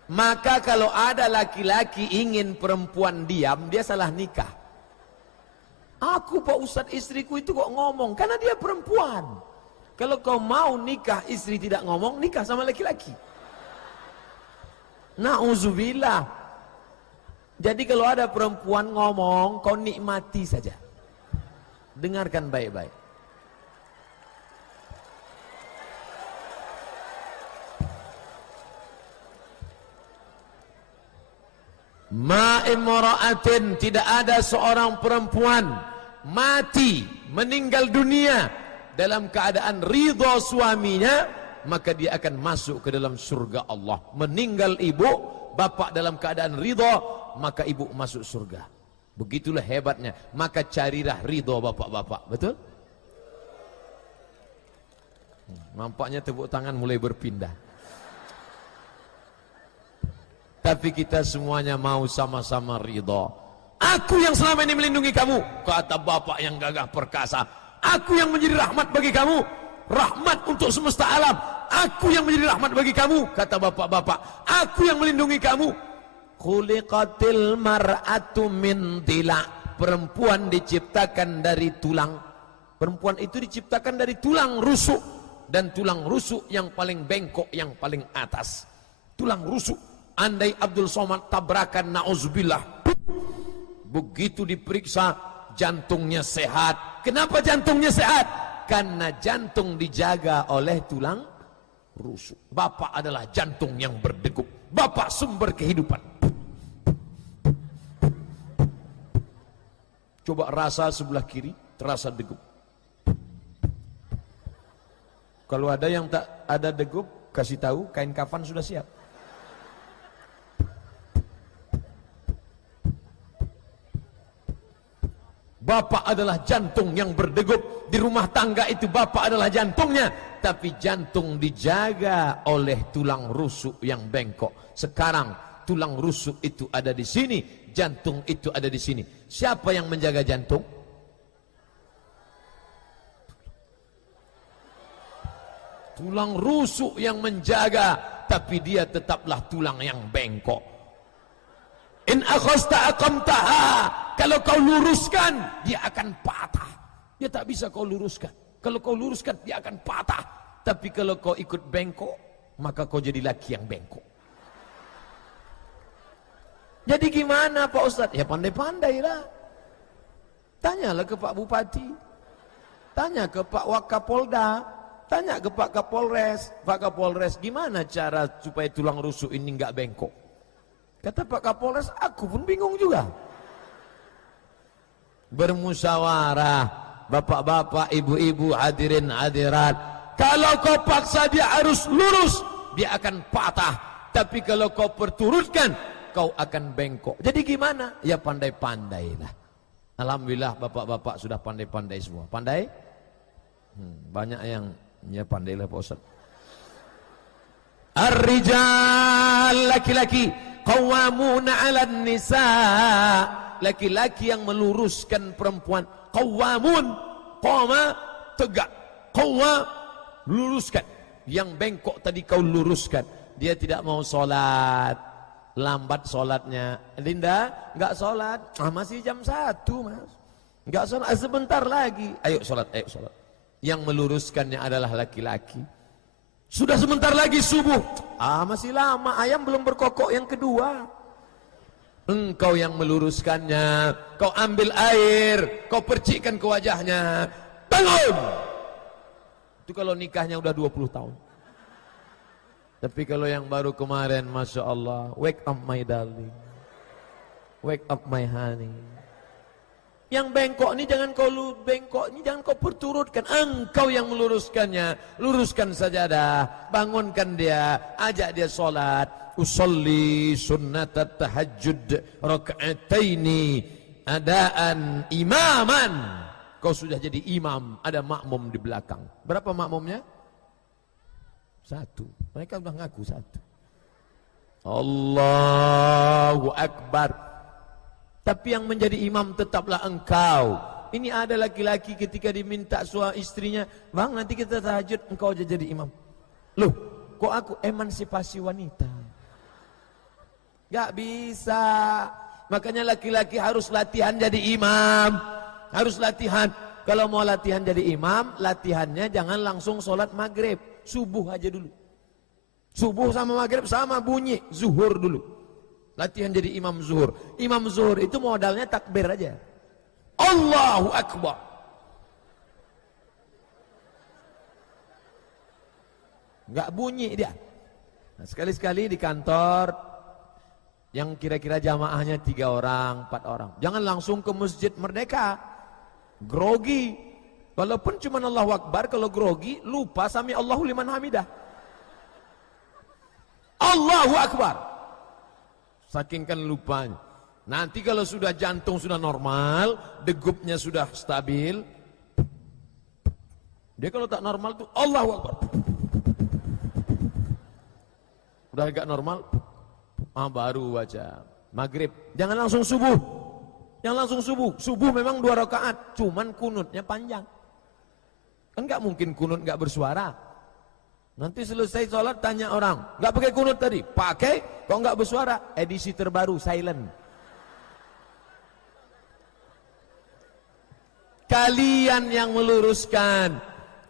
Maka kalau ada laki-laki ingin perempuan diam, dia salah nikah. Aku Pak Ustadz, istriku itu kok ngomong, karena dia perempuan. Kalau kau mau nikah, istri tidak ngomong, nikah sama laki-laki. Na'udzubillah. Jadi kalau ada perempuan ngomong, kau nikmati saja. Dengarkan baik-baik. Ma'imra'atin, tidak ada seorang perempuan mati, meninggal dunia dalam keadaan ridha suaminya, maka dia akan masuk ke dalam surga Allah. Meninggal ibu, bapak dalam keadaan ridha, maka ibu masuk surga. Begitulah hebatnya. Maka carilah ridha bapak-bapak. Betul? Nampaknya tepuk tangan mulai berpindah. Tapi kita semuanya mau sama-sama ridha. Aku yang selama ini melindungi kamu, kata bapak yang gagah perkasa. Aku yang menjadi rahmat bagi kamu, rahmat untuk semesta alam. Aku yang menjadi rahmat bagi kamu, kata bapak-bapak. Aku yang melindungi kamu. Khuliqatil mar'atu min dila. Perempuan diciptakan dari tulang. Perempuan itu diciptakan dari tulang rusuk. Dan tulang rusuk yang paling bengkok, yang paling atas. Tulang rusuk. Andai Abdul Somad tabrakan, na'udzubillah, begitu diperiksa, jantungnya sehat. Kenapa jantungnya sehat? Karena jantung dijaga oleh tulang rusuk. Bapak adalah jantung yang berdegup. Bapak sumber kehidupan. Coba rasa sebelah kiri, terasa degup. Kalau ada yang tak ada degup, kasih tahu, kain kafan sudah siap. Bapak adalah jantung yang berdegup. Di rumah tangga itu bapak adalah jantungnya. Tapi jantung dijaga oleh tulang rusuk yang bengkok. Sekarang tulang rusuk itu ada di sini, jantung itu ada di sini. Siapa yang menjaga jantung? Tulang rusuk yang menjaga, tapi dia tetaplah tulang yang bengkok. In akhasta aqamtaha, kalau kau luruskan dia akan patah. Dia tak bisa kau luruskan. Kalau kau luruskan dia akan patah. Tapi kalau kau ikut bengkok, maka kau jadi laki yang bengkok. Jadi gimana Pak Ustadz? Ya pandai-pandai lah. Tanyalah ke Pak Bupati, tanya ke Pak Wakapolda, tanya ke Pak Kapolres. Pak Kapolres, gimana cara supaya tulang rusuk ini nggak bengkok? Kata Pak Kapolres, aku pun bingung juga. Bermusyawarah, bapak-bapak, ibu-ibu, hadirin hadirat. Kalau kau paksa dia harus lurus, dia akan patah. Tapi kalau kau perturutkan, kau akan bengkok. Jadi gimana? Ya pandai-pandailah. Alhamdulillah bapak-bapak sudah pandai-pandai semua. Pandai? Banyak yang ya pandailah Pak Ustaz. Ar-rijal, laki-laki, qawwamuna 'alan nisa. Laki-laki yang meluruskan perempuan. Qawwamun, qama, tegak. Qawwam, luruskan. Yang bengkok tadi kau luruskan. Dia tidak mau sholat, lambat sholatnya. Linda, nggak sholat. Masih jam 1 mas. Nggak sholat, sebentar lagi. Ayo sholat, ayo sholat. Yang meluruskannya adalah laki-laki. Sudah sebentar lagi subuh. Masih lama, ayam belum berkokok yang kedua. Engkau yang meluruskannya. Kau ambil air, kau percikkan ke wajahnya. Bangun! Itu kalau nikahnya udah 20 tahun. Tapi kalau yang baru kemarin, Masya Allah, wake up my darling, wake up my honey. Yang bengkok ini jangan kau perturutkan. Engkau yang meluruskannya. Luruskan sajadah, bangunkan dia, ajak dia sholat. Usolli sunnatat tahajjud raka'ataini adaan imaman. Kau sudah jadi imam, ada makmum di belakang. Berapa makmumnya? 1. Mereka sudah ngaku 1. Allahu Akbar. Tapi yang menjadi imam tetaplah engkau. Ini ada laki-laki ketika diminta suami istrinya, bang nanti kita tahajud, engkau aja jadi imam. Loh, kok aku emansipasi wanita? Gak bisa. Makanya laki-laki harus latihan jadi imam. Harus latihan. Kalau mau latihan jadi imam, latihannya jangan langsung sholat maghrib. Subuh aja dulu. Subuh sama maghrib sama bunyi. Zuhur dulu. Latihan jadi imam zuhur. Imam zuhur itu modalnya takbir aja. Allahu Akbar. Gak bunyi dia. Nah, sekali-sekali di kantor yang kira-kira jamaahnya 3 orang, 4 orang. Jangan langsung ke Masjid Merdeka. Grogi. Walaupun cuma Allahu Akbar, kalau grogi lupa sami Allahu liman hamidah. Allahu Akbar. Saking kan lupanya. Nanti kalau sudah jantung sudah normal, degupnya sudah stabil, dia kalau tak normal tuh Allahu Akbar. Udah agak normal, baru baca maghrib. Jangan langsung subuh. Jangan langsung subuh. Subuh memang 2 rakaat, cuman kunutnya panjang. Kan nggak mungkin kunut nggak bersuara. Nanti selesai sholat tanya orang, nggak pakai kunut tadi? Pakai, kok nggak bersuara? Edisi terbaru, silent. Kalian yang meluruskan,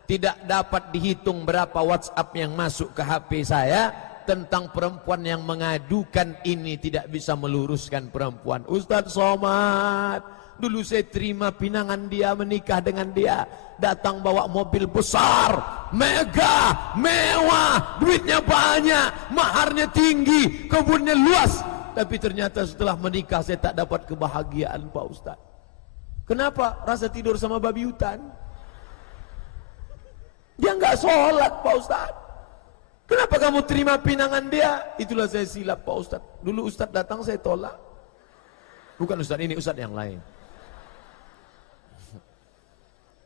tidak dapat dihitung berapa WhatsApp yang masuk ke HP saya tentang perempuan yang mengadukan ini tidak bisa meluruskan perempuan. Ustadz Somad, dulu saya terima pinangan dia, menikah dengan dia, datang bawa mobil besar, megah, mewah, duitnya banyak, maharnya tinggi, kebunnya luas. Tapi ternyata setelah menikah saya tak dapat kebahagiaan Pak Ustadz. Kenapa? Rasa tidur sama babi hutan. Dia nggak sholat Pak Ustadz. Kenapa kamu terima pinangan dia? Itulah saya silap Pak Ustadz. Dulu Ustadz datang saya tolak. Bukan Ustadz ini, Ustadz yang lain.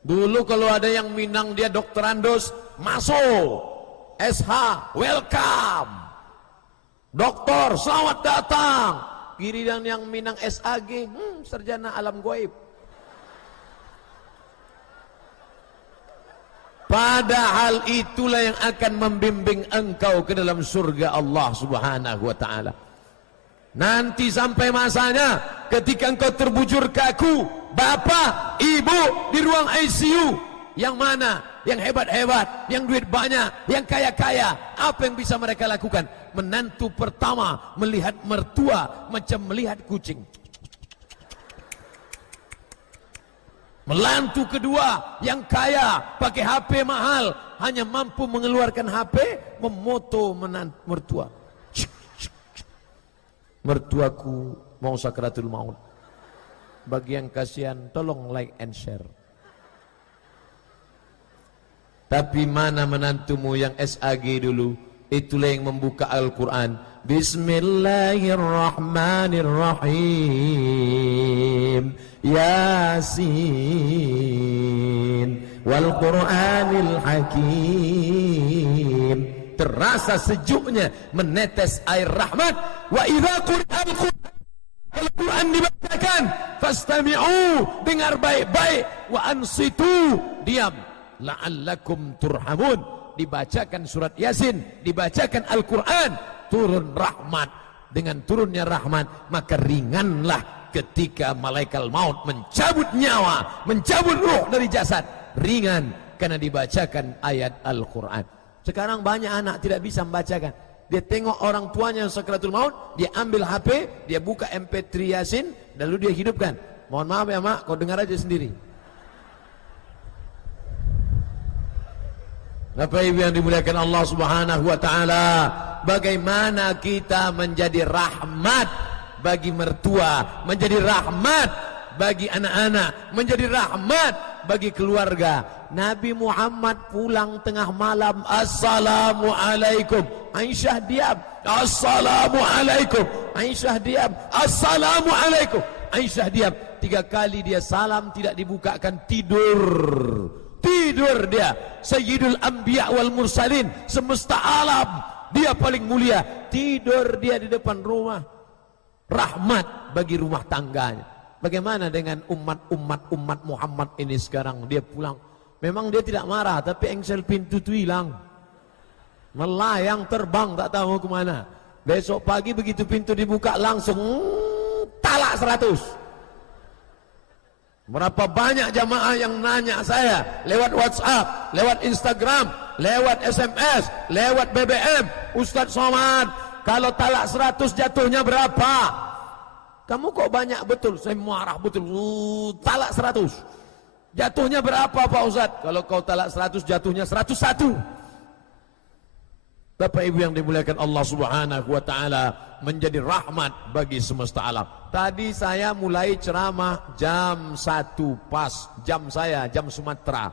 Dulu kalau ada yang minang dia dokterandos, masuk. SH, welcome. Doktor, selamat datang. Giliran yang minang SAG, sarjana alam gaib. Padahal itulah yang akan membimbing engkau ke dalam surga Allah Subhanahu wa ta'ala. Nanti sampai masanya ketika engkau terbujur kaku, bapak, ibu di ruang ICU, yang mana? Yang hebat-hebat, yang duit banyak, yang kaya-kaya, apa yang bisa mereka lakukan? Menantu pertama melihat mertua macam melihat kucing. Menantu kedua yang kaya pakai HP mahal, hanya mampu mengeluarkan HP memoto mertua. Mertuaku mau sakaratul maut. Bagi yang kasihan tolong like and share. Tapi mana menantumu yang SAG dulu? Itulah yang membuka Al-Quran. Bismillahirrahmanirrahim. Yasin wal Qur'anil Hakim. Terasa sejuknya menetes air rahmat. Wa idza quri'al Qur'an, Al-Quran dibacakan, fastami'u, dengar baik-baik, wa ansitu, diam, la'allakum turhamun. Dibacakan surat Yasin, dibacakan Al-Quran, turun rahmat. Dengan turunnya rahmat, maka ringanlah ketika malaikat maut mencabut nyawa, mencabut ruh dari jasad. Ringan karena dibacakan ayat Al-Quran. Sekarang banyak anak tidak bisa membacakan. Dia tengok orang tuanya yang sakaratul maut, dia ambil HP, dia buka MP3 Yasin, lalu dia hidupkan. Mohon maaf ya mak, kau dengar aja sendiri. Bapak Ibu yang dimuliakan Allah Subhanahu wa ta'ala, bagaimana kita menjadi rahmat bagi mertua, menjadi rahmat bagi anak-anak, menjadi rahmat bagi keluarga. Nabi Muhammad pulang tengah malam, Assalamualaikum. Aisyah diam. Assalamualaikum. Aisyah diam. Assalamualaikum. Aisyah diam. 3 kali dia salam, tidak dibukakan, tidur. Tidur dia. Sayyidul Anbiya wal Mursalin, semesta alam, dia paling mulia. Tidur dia di depan rumah. Rahmat bagi rumah tangganya. Bagaimana dengan umat Muhammad ini sekarang? Dia pulang, memang dia tidak marah, tapi engsel pintu itu hilang, melayang terbang tak tahu kemana. Besok pagi begitu pintu dibuka langsung talak 100. Berapa banyak jamaah yang nanya saya lewat WhatsApp, lewat Instagram, lewat SMS, lewat BBM, Ustadz Somad, kalau talak 100 jatuhnya berapa? Kamu kok banyak betul? Saya marah betul. Talak 100 jatuhnya berapa Pak Ustadz? Kalau kau talak 100 jatuhnya 101. Bapak Ibu yang dimuliakan Allah Subhanahu wa ta'ala, menjadi rahmat bagi semesta alam. Tadi saya mulai ceramah jam 1 pas jam saya, jam Sumatera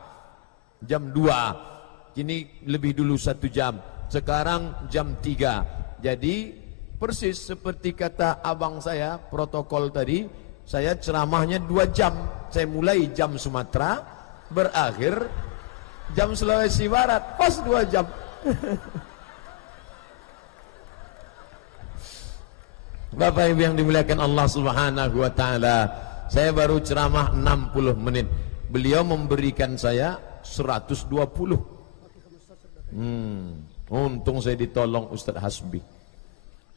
jam 2. Kini lebih dulu 1 jam, sekarang jam 3. Jadi persis seperti kata abang saya protokol tadi, saya ceramahnya 2 jam. Saya mulai jam Sumatera, berakhir jam Sulawesi Barat, pas 2 jam. Bapak Ibu yang dimuliakan Allah Subhanahu wa ta'ala, saya baru ceramah 60 menit. Beliau memberikan saya 120. Untung saya ditolong Ustaz Hasbi.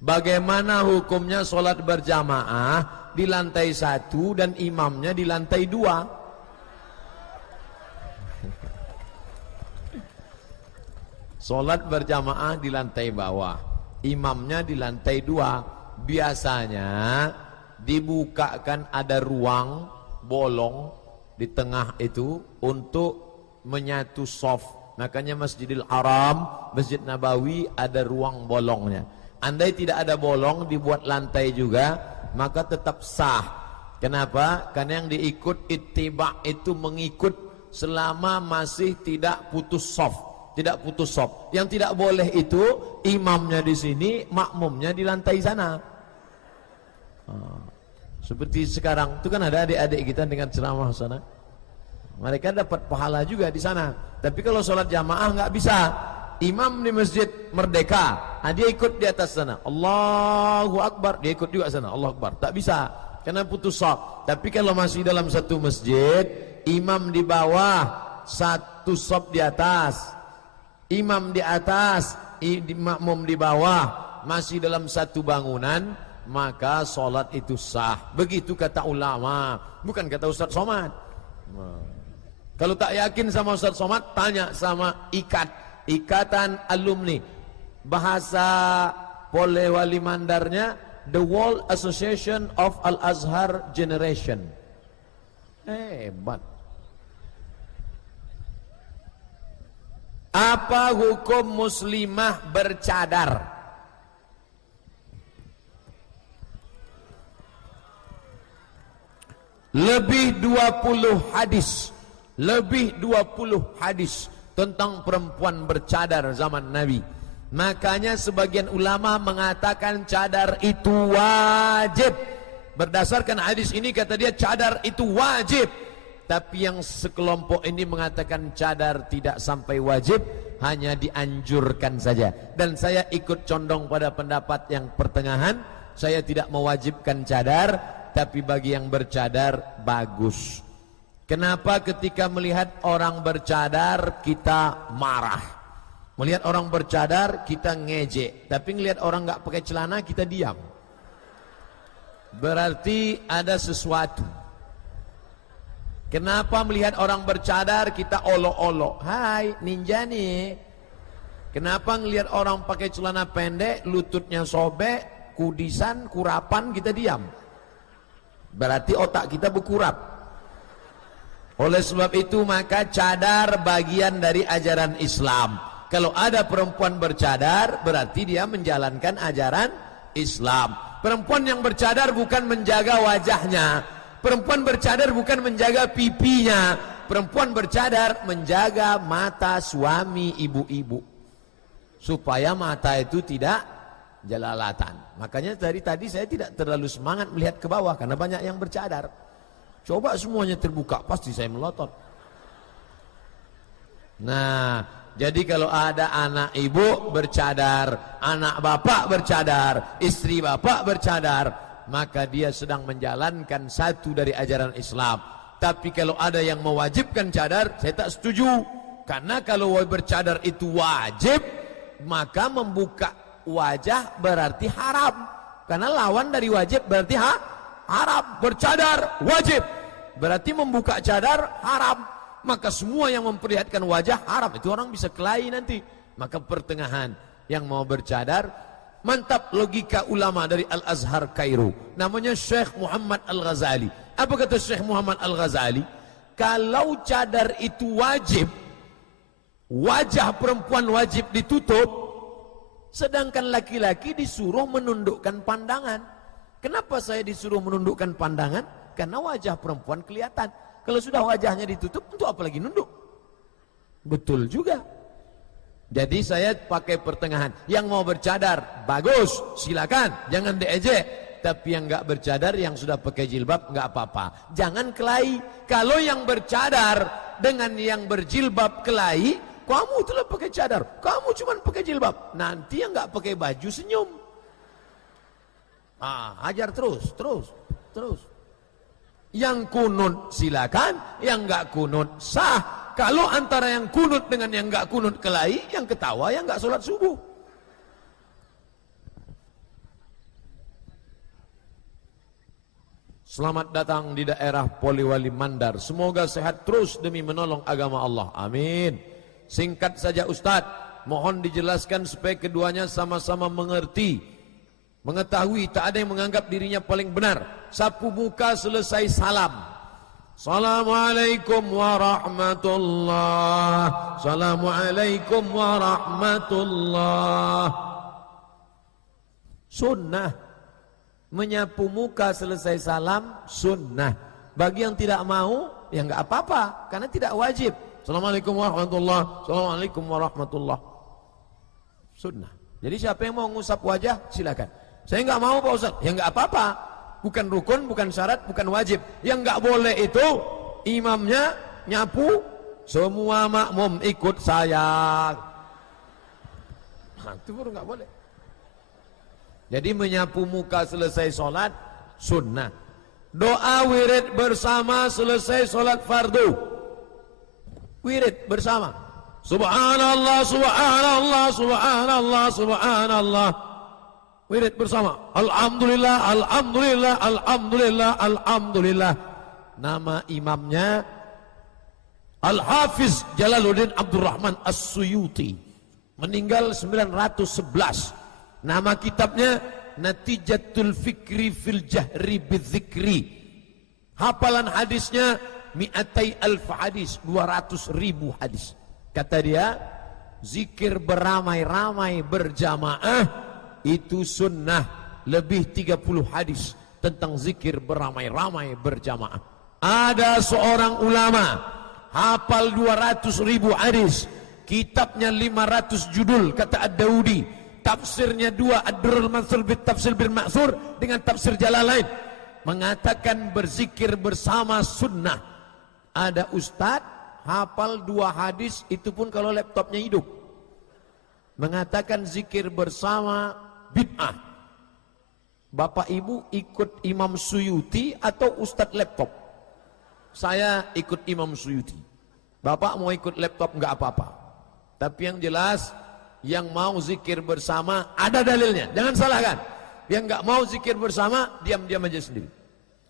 Bagaimana hukumnya sholat berjamaah di lantai 1 dan imamnya di lantai 2? Sholat berjamaah di lantai bawah, imamnya di lantai 2. Biasanya dibukakan ada ruang bolong di tengah itu untuk menyatu soft. Makanya Masjidil Haram, Masjid Nabawi ada ruang bolongnya. Andai tidak ada bolong, dibuat lantai juga, maka tetap sah. Kenapa? Karena yang diikut ittiba itu mengikut selama masih tidak putus soft, tidak putus soft. Yang tidak boleh itu imamnya di sini, makmumnya di lantai sana. Seperti sekarang itu kan ada adik-adik kita dengan ceramah sana, mereka dapat pahala juga di sana. Tapi kalau sholat jamaah nggak bisa, imam di Masjid Merdeka, dia ikut di atas sana, Allahu Akbar, dia ikut juga sana, Allahu Akbar. Tak bisa, karena putus shaf. Tapi kalau masih dalam satu masjid, imam di bawah, satu shaf di atas, imam di atas, makmum di bawah, masih dalam satu bangunan, maka solat itu sah. Begitu kata ulama, bukan kata Ustaz Somad. Kalau tak yakin sama Ustaz Somad, tanya sama Ikatan Alumni. Bahasa Polewali Mandarnya The World Association of Al-Azhar Generation. Hebat. Apa hukum muslimah bercadar? Lebih 20 hadis tentang perempuan bercadar zaman Nabi. Makanya sebagian ulama mengatakan cadar itu wajib. Berdasarkan hadis ini kata dia cadar itu wajib. Tapi yang sekelompok ini mengatakan cadar tidak sampai wajib, hanya dianjurkan saja. Dan saya ikut condong pada pendapat yang pertengahan. Saya tidak mewajibkan cadar, tapi bagi yang bercadar bagus. Kenapa ketika melihat orang bercadar kita marah, melihat orang bercadar kita ngejek, tapi melihat orang nggak pakai celana kita diam? Berarti ada sesuatu. Kenapa melihat orang bercadar kita olok-olok, hai ninja nih? Kenapa ngelihat orang pakai celana pendek, lututnya sobek, kudisan, kurapan, kita diam? Berarti otak kita berkurap. Oleh sebab itu maka cadar bagian dari ajaran Islam. Kalau ada perempuan bercadar, berarti dia menjalankan ajaran Islam. Perempuan yang bercadar bukan menjaga wajahnya, perempuan bercadar bukan menjaga pipinya, perempuan bercadar menjaga mata suami ibu-ibu, supaya mata itu tidak jelalatan. Makanya dari tadi saya tidak terlalu semangat melihat ke bawah, karena banyak yang bercadar. Coba semuanya terbuka, pasti saya melotot. Nah, jadi kalau ada anak ibu bercadar, anak bapak bercadar, istri bapak bercadar, maka dia sedang menjalankan satu dari ajaran Islam. Tapi kalau ada yang mewajibkan cadar, saya tak setuju. Karena kalau bercadar itu wajib, maka membuka wajah berarti haram. Karena lawan dari wajib berarti haram. Bercadar wajib, berarti membuka cadar haram. Maka semua yang memperlihatkan wajah haram. Itu orang bisa kelahi nanti. Maka pertengahan yang mau bercadar, mantap logika ulama dari Al-Azhar Kairo, namanya Syekh Muhammad Al-Ghazali. Apa kata Syekh Muhammad Al-Ghazali? Kalau cadar itu wajib, wajah perempuan wajib ditutup, sedangkan laki-laki disuruh menundukkan pandangan. Kenapa saya disuruh menundukkan pandangan? Karena wajah perempuan kelihatan. Kalau sudah wajahnya ditutup, untuk apa lagi nunduk? Betul juga. Jadi saya pakai pertengahan. Yang mau bercadar, bagus, silakan, jangan diejek. Tapi yang nggak bercadar, yang sudah pakai jilbab, nggak apa-apa. Jangan kelahi. Kalau yang bercadar dengan yang berjilbab kelahi, kamu telah pakai cadar, kamu cuma pakai jilbab. Nanti yang nggak pakai baju senyum. Ajar terus. Yang kunut silakan, yang nggak kunut sah. Kalau antara yang kunut dengan yang nggak kunut kelahi, yang ketawa yang nggak sholat subuh. Selamat datang di daerah Polewali Mandar. Semoga sehat terus demi menolong agama Allah. Amin. Singkat saja Ustadz, mohon dijelaskan supaya keduanya sama-sama mengerti. Mengetahui tak ada yang menganggap dirinya paling benar. Sapu muka selesai salam. Assalamualaikum warahmatullah. Assalamualaikum warahmatullah. Sunnah. Menyapu muka selesai salam sunnah. Bagi yang tidak mau, ya enggak apa-apa, karena tidak wajib. Assalamualaikum warahmatullah. Assalamualaikum warahmatullah. Sunnah. Jadi siapa yang mau ngusap wajah silakan. Saya enggak mau Pak Ustaz, ya enggak apa-apa. Bukan rukun, bukan syarat, bukan wajib. Yang enggak boleh itu imamnya nyapu, semua makmum ikut saya. Nah, itu baru nggak boleh. Jadi menyapu muka selesai sholat sunnah. Doa wirid bersama selesai sholat fardu. Wirid bersama. Subhanallah, subhanallah, subhanallah, subhanallah. Wirid bersama. Alhamdulillah, alhamdulillah, alhamdulillah, alhamdulillah. Nama imamnya Al-Hafiz Jalaluddin Abdurrahman As-Suyuti. Meninggal 911. Nama kitabnya Natijatul Fikri fil Jahri Bidzikri. Hafalan hadisnya mi'atai alf hadis, 200.000 hadis. Kata dia, zikir beramai-ramai berjamaah itu sunnah. Lebih 30 hadis tentang zikir beramai-ramai berjamaah. Ada seorang ulama hafal 200.000 hadis, kitabnya 500 judul, kata Ad-Daudi. Tafsirnya 2, Ad-Durrul Mansur bit Tafsir bil Ma'thur dengan tafsir Jalalain, mengatakan berzikir bersama sunnah. Ada ustadz hafal 2 hadis, itu pun kalau laptopnya hidup, mengatakan zikir bersama bid'ah. Bapak ibu ikut Imam Suyuti atau ustadz laptop? Saya ikut Imam Suyuti. Bapak mau ikut laptop nggak apa-apa, tapi yang jelas yang mau zikir bersama ada dalilnya, jangan salahkan. Yang nggak mau zikir bersama diam-diam aja sendiri.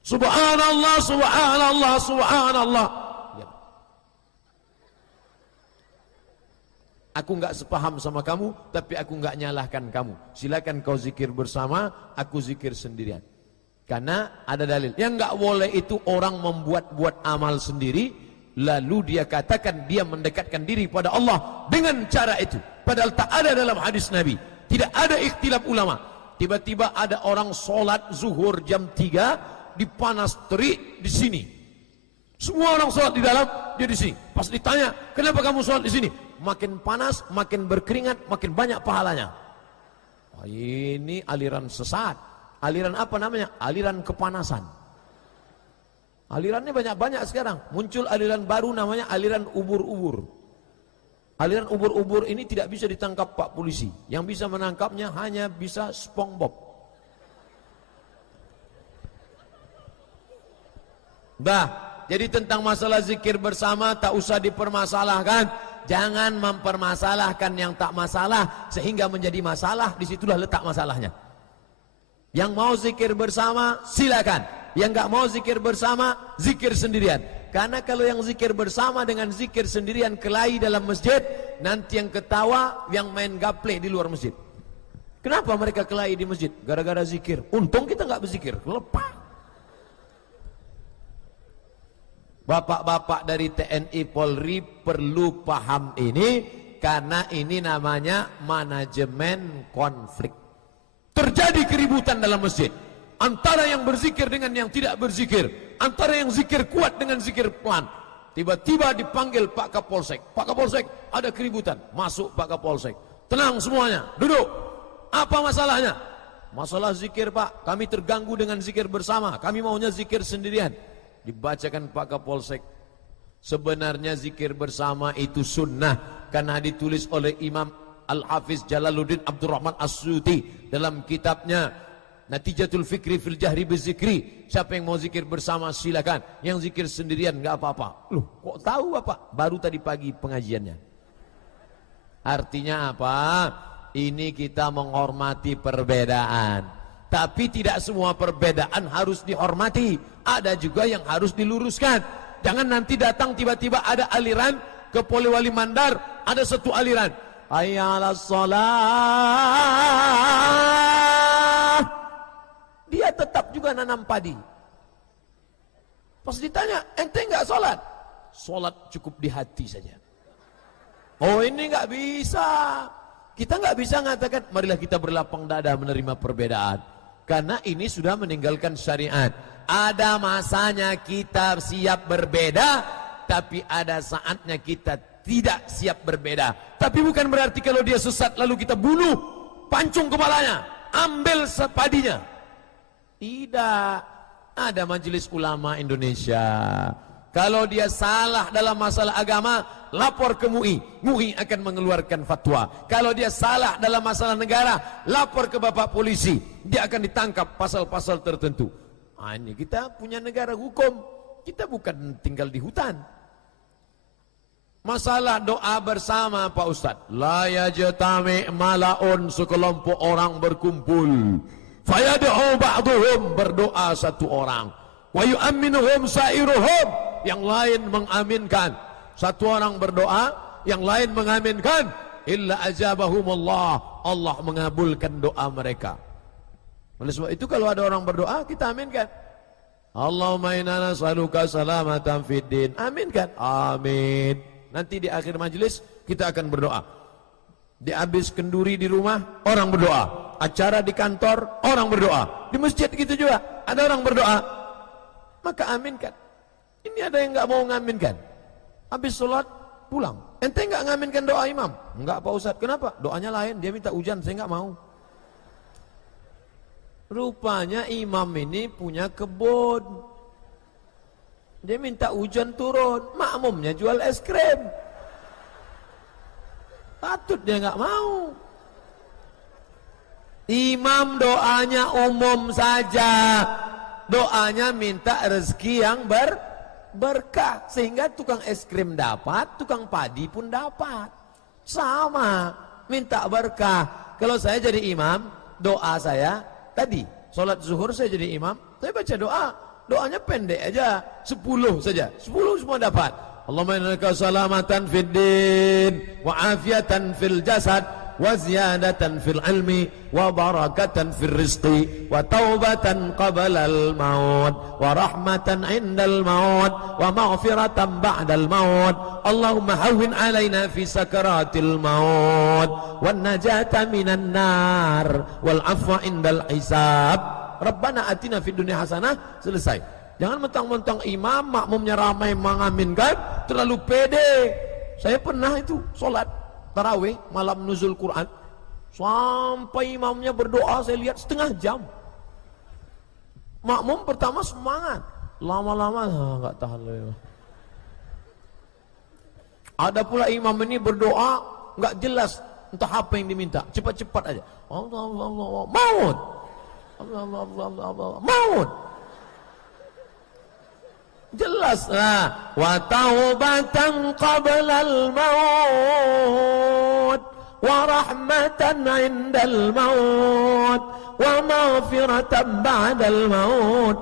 Subhanallah, subhanallah, subhanallah. Diam. Aku nggak sepaham sama kamu, tapi aku nggak nyalahkan kamu. Silakan kau zikir bersama, aku zikir sendirian. Karena ada dalil. Yang nggak boleh itu orang membuat-buat amal sendiri, lalu dia katakan dia mendekatkan diri pada Allah dengan cara itu. Padahal tak ada dalam hadis Nabi. Tidak ada ikhtilaf ulama. Tiba-tiba ada orang sholat zuhur jam 3 dipanas terik di sini. Semua orang sholat di dalam, dia di sini. Pas ditanya, kenapa kamu sholat di sini? Makin panas, makin berkeringat, makin banyak pahalanya. Wah, ini aliran sesat. Aliran apa namanya? Aliran kepanasan. Alirannya banyak-banyak sekarang. Muncul aliran baru namanya aliran ubur-ubur. Aliran ubur-ubur ini tidak bisa ditangkap Pak Polisi. Yang bisa menangkapnya hanya bisa SpongeBob. Jadi tentang masalah zikir bersama tak usah dipermasalahkan. Jangan mempermasalahkan yang tak masalah sehingga menjadi masalah. Disitulah letak masalahnya. Yang mau zikir bersama silakan. Yang nggak mau zikir bersama, zikir sendirian. Karena kalau yang zikir bersama dengan zikir sendirian kelahi dalam masjid, nanti yang ketawa yang main gaple di luar masjid. Kenapa mereka kelahi di masjid? Gara-gara zikir. Untung kita nggak berzikir, lepas. Bapak-bapak dari TNI Polri perlu paham ini, karena ini namanya manajemen konflik. Terjadi keributan dalam masjid antara yang berzikir dengan yang tidak berzikir, antara yang zikir kuat dengan zikir pelan. Tiba-tiba dipanggil Pak Kapolsek. Pak Kapolsek, ada keributan. Masuk Pak Kapolsek. Tenang semuanya, duduk. Apa masalahnya? Masalah zikir Pak, kami terganggu dengan zikir bersama, kami maunya zikir sendirian. Dibacakan Pak Kapolsek, sebenarnya zikir bersama itu sunnah, karena ditulis oleh Imam Al-Hafiz Jalaluddin Abdurrahman As-Suyuti dalam kitabnya Natijatul Fikri fil Jahri Bidzikri. Siapa yang mau zikir bersama silakan, yang zikir sendirian nggak apa-apa. Loh, kok tahu Bapak? Baru tadi pagi pengajiannya. Artinya apa? Ini kita menghormati perbedaan, tapi tidak semua perbedaan harus dihormati. Ada juga yang harus diluruskan. Jangan nanti datang tiba-tiba ada aliran ke Polewali Mandar, ada satu aliran, hayya 'alas shalah. Dia tetap juga nanam padi. Pas ditanya, ente enggak sholat? Sholat cukup di hati saja. Oh, ini enggak bisa. Kita enggak bisa mengatakan marilah kita berlapang dada menerima perbedaan, karena ini sudah meninggalkan syariat. Ada masanya kita siap berbeda, tapi ada saatnya kita tidak siap berbeda. Tapi bukan berarti kalau dia sesat lalu kita bunuh, pancung kepalanya, ambil sepadinya. Tidak. Ada Majelis Ulama Indonesia, Kalau dia salah dalam masalah agama, lapor ke MUI. MUI akan mengeluarkan fatwa. Kalau dia salah dalam masalah negara, lapor ke Bapak Polisi. Dia akan ditangkap pasal-pasal tertentu. Nah, ini kita punya negara hukum. Kita bukan tinggal di hutan. Masalah doa bersama Pak Ustadz. La yajtami malaun, sekelompok orang berkumpul. Fayad'u ba'duhum, berdoa satu orang. Wa yu'amminuhum sa'iruhum, yang lain mengaminkan. Satu orang berdoa, yang lain mengaminkan. Illa ajabahumullah, Allah mengabulkan doa mereka. Oleh sebab itu kalau ada orang berdoa, kita aminkan. Allahumma inna nas'aluka salamatan fid din. Aminkan. Amin. Nanti di akhir majelis kita akan berdoa. Di habis kenduri di rumah, orang berdoa. Acara di kantor, orang berdoa. Di masjid gitu juga, ada orang berdoa. Maka aminkan. Ini ada yang nggak mau ngaminkan. Habis sholat pulang. Ente nggak ngaminkan doa imam? Enggak Pak Ustadz. Kenapa? Doanya lain. Dia minta hujan, saya nggak mau. Rupanya imam ini punya kebun. Dia minta hujan turun. Makmumnya jual es krim. Patut dia nggak mau. Imam doanya umum saja. Doanya minta rezeki yang berkah, sehingga tukang es krim dapat, tukang padi pun dapat. Sama, minta berkah. Kalau saya jadi imam, doa saya tadi sholat zuhur saya jadi imam, saya baca doa. Doanya pendek aja, 10 saja, 10 semua dapat. Allahumma innaka salamatan fid din wa afiatan fil jasad wa ziyadatan fil ilmi wa barakatan fil rizqi wa taubatan qabla al maut wa rahmatan indal maut wa maghfiratan ba'dal maut. Allahumma hawwin alaina fi sakaratil maut wan najata minan nar wal afwa indal hisab. Rabbana atina fid dunya hasanah. Selesai. Jangan mentang-mentang imam makmumnya ramai mengaminkan, terlalu pede. Saya pernah itu sholat tarawih malam nuzul Quran, sampai imamnya berdoa saya lihat setengah jam. Makmum pertama semangat, lama-lama nggak tahan lagi. Ada pula imam ini berdoa nggak jelas entah apa yang diminta, cepat-cepat aja. Allah Allah Allah maut, Allah Allah Allah Allah maut. Jelas lah, wa taubatan qablal maut wa rahmatan indal maut wa maghfiratan ba'dal maut.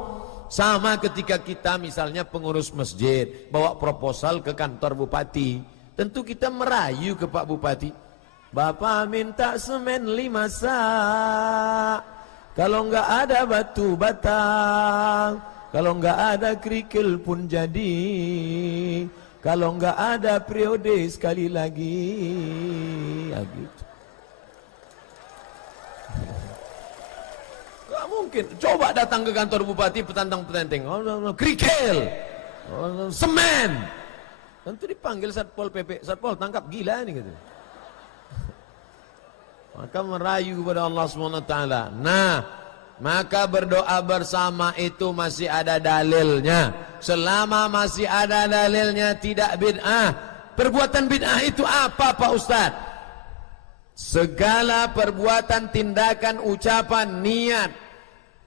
Sama ketika kita misalnya pengurus masjid bawa proposal ke kantor bupati, tentu kita merayu ke Pak Bupati. Bapak minta semen 5 sak, kalau enggak ada batu batang, kalau enggak ada kerikil pun jadi, kalau enggak ada periode sekali lagi. Ya gitu. Gak mungkin. Coba datang ke kantor bupati petantang-petenteng, kerikil, semen. Tentu dipanggil Satpol PP, Satpol tangkap gila nih gitu. Maka merayu kepada Allah SWT. Nah, maka berdoa bersama itu masih ada dalilnya. Selama masih ada dalilnya tidak bid'ah. Perbuatan bid'ah itu apa Pak Ustadz? Segala perbuatan, tindakan, ucapan, niat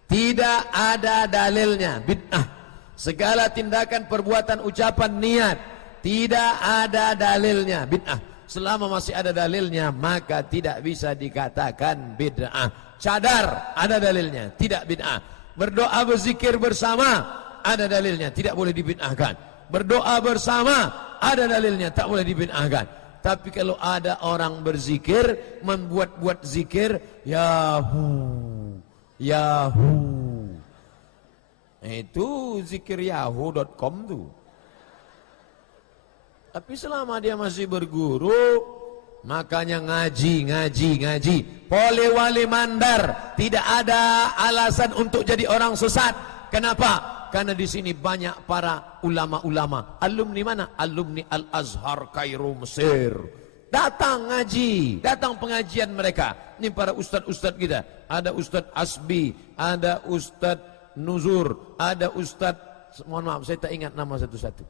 tidak ada dalilnya, bid'ah. Segala tindakan, perbuatan, ucapan, niat tidak ada dalilnya, bid'ah. Selama masih ada dalilnya maka tidak bisa dikatakan bid'ah. Cadar ada dalilnya, tidak bid'ah. Berdoa berzikir bersama ada dalilnya, tidak boleh dibid'ahkan. Berdoa bersama ada dalilnya, tak boleh dibid'ahkan. Tapi kalau ada orang berzikir, membuat-buat zikir, Yahoo, Yahoo, itu zikir yahoo.com tuh. Tapi selama dia masih berguru, makanya ngaji. Polewali mandar, tidak ada alasan untuk jadi orang sesat. Kenapa? Karena di sini banyak para ulama-ulama. Alumni mana? Alumni Al-Azhar Kairo Mesir. Datang ngaji, datang pengajian mereka. Ini para ustadz-ustadz kita. Ada Ustadz Asbi, ada Ustadz Nuzur, ada Ustadz mohon maaf saya tak ingat nama satu-satu.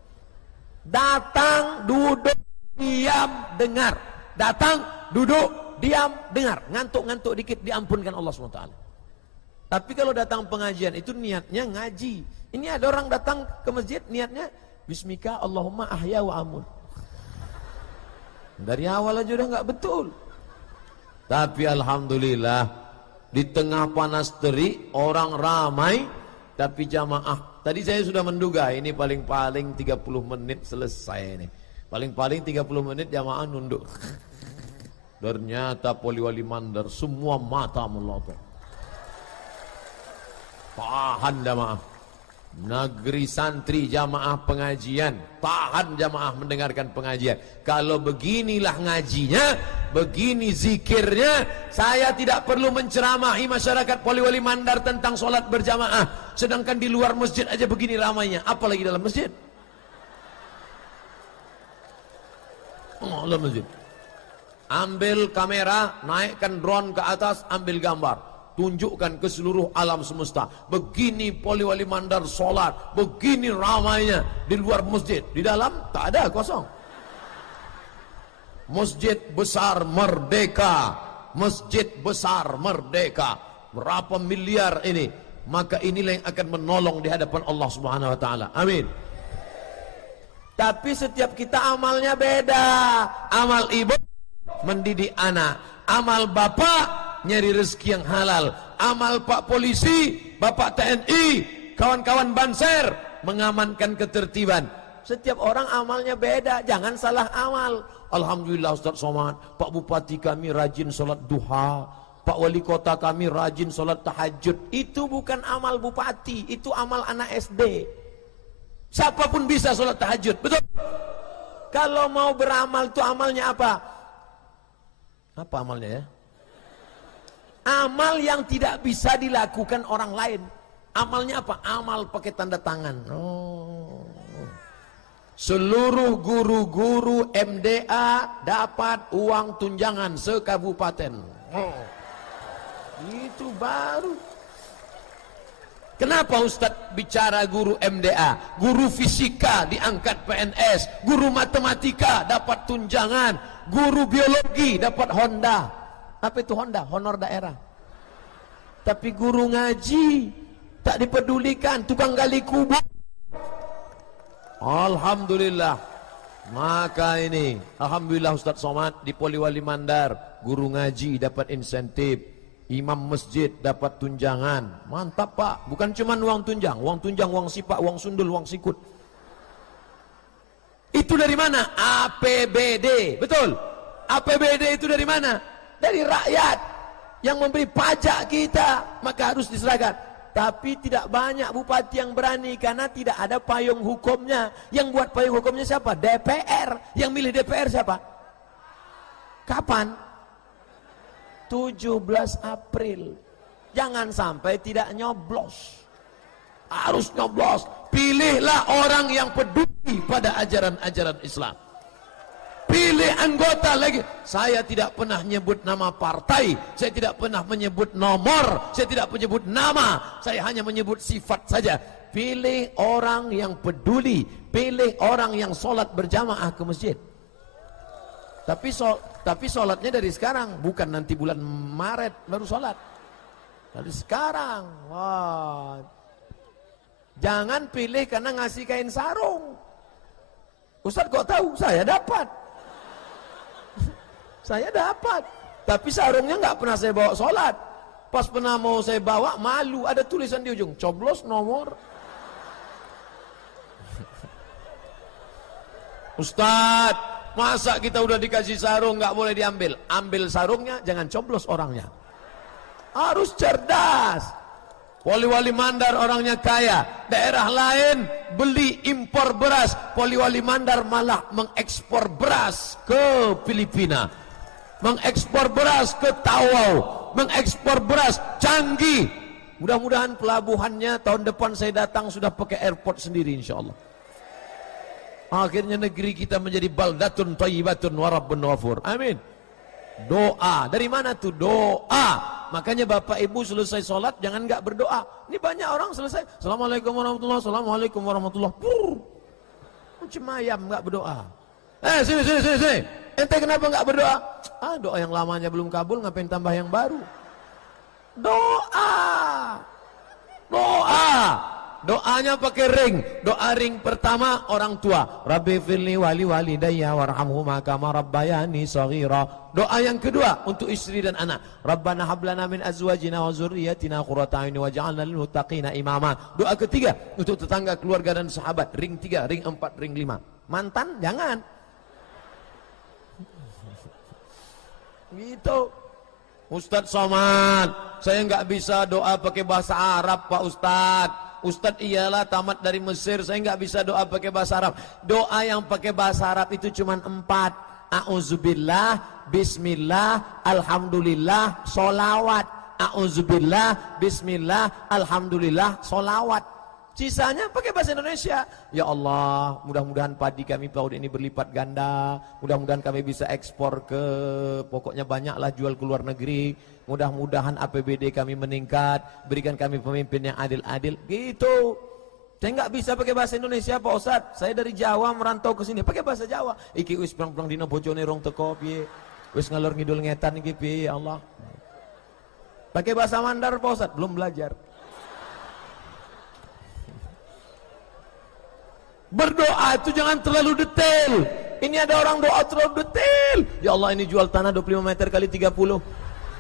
Datang, duduk, diam, dengar. Datang, duduk, diam, dengar. Ngantuk-ngantuk dikit diampunkan Allah SWT. Tapi kalau datang pengajian itu niatnya ngaji. Ini ada orang datang ke masjid niatnya Bismika Allahumma ahya wa amun. Dari awal aja udah nggak betul. Tapi alhamdulillah di tengah panas terik orang ramai tapi jamaah. Tadi saya sudah menduga ini paling-paling 30 menit selesai ini. Paling-paling 30 menit jamaah nunduk. Ternyata Poliwali Mandar semua mata melotot. Tahan jamaah. Negeri santri jamaah pengajian, tahan jamaah mendengarkan pengajian. Kalau beginilah ngajinya, begini zikirnya, saya tidak perlu menceramahi masyarakat Poliwali Mandar tentang sholat berjamaah. Sedangkan di luar masjid aja begini ramainya, apalagi dalam masjid. Dalam masjid. Ambil kamera, naikkan drone ke atas, ambil gambar. Tunjukkan ke seluruh alam semesta. Begini Poliwali Mandar sholat, begini ramainya di luar masjid. Di dalam tak ada, kosong. Masjid besar merdeka, masjid besar merdeka. Berapa miliar ini? Maka inilah yang akan menolong di hadapan Allah Subhanahu Wa Taala. Amin. Tapi setiap kita amalnya beda. Amal ibu mendidik anak, amal bapak nyari rezeki yang halal, amal Pak Polisi, Bapak TNI, kawan-kawan Banser mengamankan ketertiban. Setiap orang amalnya beda, jangan salah amal. Alhamdulillah Ustaz Somad, Pak Bupati kami rajin sholat duha, Pak Wali Kota kami rajin sholat tahajud. Itu bukan amal bupati, itu amal anak SD. Siapapun bisa sholat tahajud, betul? Kalau mau beramal itu amalnya apa? Apa amalnya ya? Amal yang tidak bisa dilakukan orang lain. Amalnya apa? Amal pakai tanda tangan. Seluruh guru-guru MDA dapat uang tunjangan sekabupaten. Itu baru. Kenapa Ustadz bicara guru MDA? Guru fisika diangkat PNS, guru matematika dapat tunjangan, guru biologi dapat Honda. Apa itu Honda? Honor daerah. Tapi guru ngaji tak dipedulikan, tukang gali kubur. Alhamdulillah. Maka ini, alhamdulillah Ustaz Somad di Poliwali Mandar, guru ngaji dapat insentif, imam masjid dapat tunjangan. Mantap Pak, bukan cuma uang tunjang, uang sipak, uang sundul, uang sikut. Itu dari mana? APBD, betul. APBD itu dari mana? Dari rakyat yang memberi pajak kita, maka harus diserahkan. Tapi tidak banyak bupati yang berani karena tidak ada payung hukumnya. Yang buat payung hukumnya siapa? DPR. Yang milih DPR siapa? Kapan? 17 April. Jangan sampai tidak nyoblos. Harus nyoblos. Pilihlah orang yang peduli pada ajaran-ajaran Islam. Pilih anggota lagi. Saya tidak pernah menyebut nama partai, saya tidak pernah menyebut nomor, saya tidak menyebut nama, saya hanya menyebut sifat saja. Pilih orang yang peduli, pilih orang yang sholat berjamaah ke masjid. Tapi sholatnya dari sekarang, bukan nanti bulan Maret baru sholat. Dari sekarang. Wah. Jangan pilih karena ngasih kain sarung. Ustaz kok tahu? Saya dapat. Saya dapat, tapi sarungnya nggak pernah saya bawa sholat. Pas pernah mau saya bawa, malu, ada tulisan di ujung, coblos nomor. Ustadz, masa kita udah dikasih sarung nggak boleh diambil? Ambil sarungnya, jangan coblos orangnya. Harus cerdas. Poliwali Mandar orangnya kaya, daerah lain beli impor beras, Poliwali Mandar malah mengekspor beras ke Filipina. Mengekspor beras ke Tawau, mengekspor beras canggih. Mudah-mudahan pelabuhannya tahun depan saya datang sudah pakai airport sendiri insyaallah. Akhirnya negeri kita menjadi baldatun thayyibatun wa rabbun ghafur. Amin. doa. Dari mana tuh doa? Makanya bapak ibu selesai sholat jangan nggak berdoa. Ini banyak orang selesai assalamualaikum warahmatullah, assalamualaikum warahmatullah, macam ayam nggak berdoa. Sini. Ente kenapa nggak berdoa? Doa yang lamanya belum kabul, ngapain tambah yang baru? Doanya pakai ring. Doa ring pertama orang tua, Rabbi firli wali walidayya warhamhuma kama rabbayani shaghira. Doa yang kedua untuk istri dan anak, Rabbana hablana min azwajina wa dzurriyyatina qurrata a'yun waj'alna lil muttaqina imama. Doa ketiga untuk tetangga, keluarga dan sahabat, ring 3, ring 4, ring 5. Mantan jangan. Gitu. Ustadz Somad, saya nggak bisa doa pakai bahasa Arab Pak Ustadz. Ustadz iyalah tamat dari Mesir, saya nggak bisa doa pakai bahasa Arab. Doa yang pakai bahasa Arab itu cuma 4. A'udzubillah, bismillah, alhamdulillah, solawat. A'udzubillah, bismillah, alhamdulillah, solawat. Sisanya pakai bahasa Indonesia. Ya Allah, mudah-mudahan padi kami tahun ini berlipat ganda. Mudah-mudahan kami bisa ekspor ke, pokoknya banyaklah jual ke luar negeri. Mudah-mudahan APBD kami meningkat. Berikan kami pemimpin yang adil-adil. Gitu. Saya nggak bisa pakai bahasa Indonesia Pak Ustadz. Saya dari Jawa merantau ke sini pakai bahasa Jawa. Iki wis perang-perang dina bojone rong teko piye. Wis ngalor ngidul ngetan iki piye ya Allah. Pakai bahasa Mandar Pak Ustadz, belum belajar. Berdoa itu jangan terlalu detail. Ini ada orang doa terlalu detail. Ya Allah, ini jual tanah 25 meter kali 30.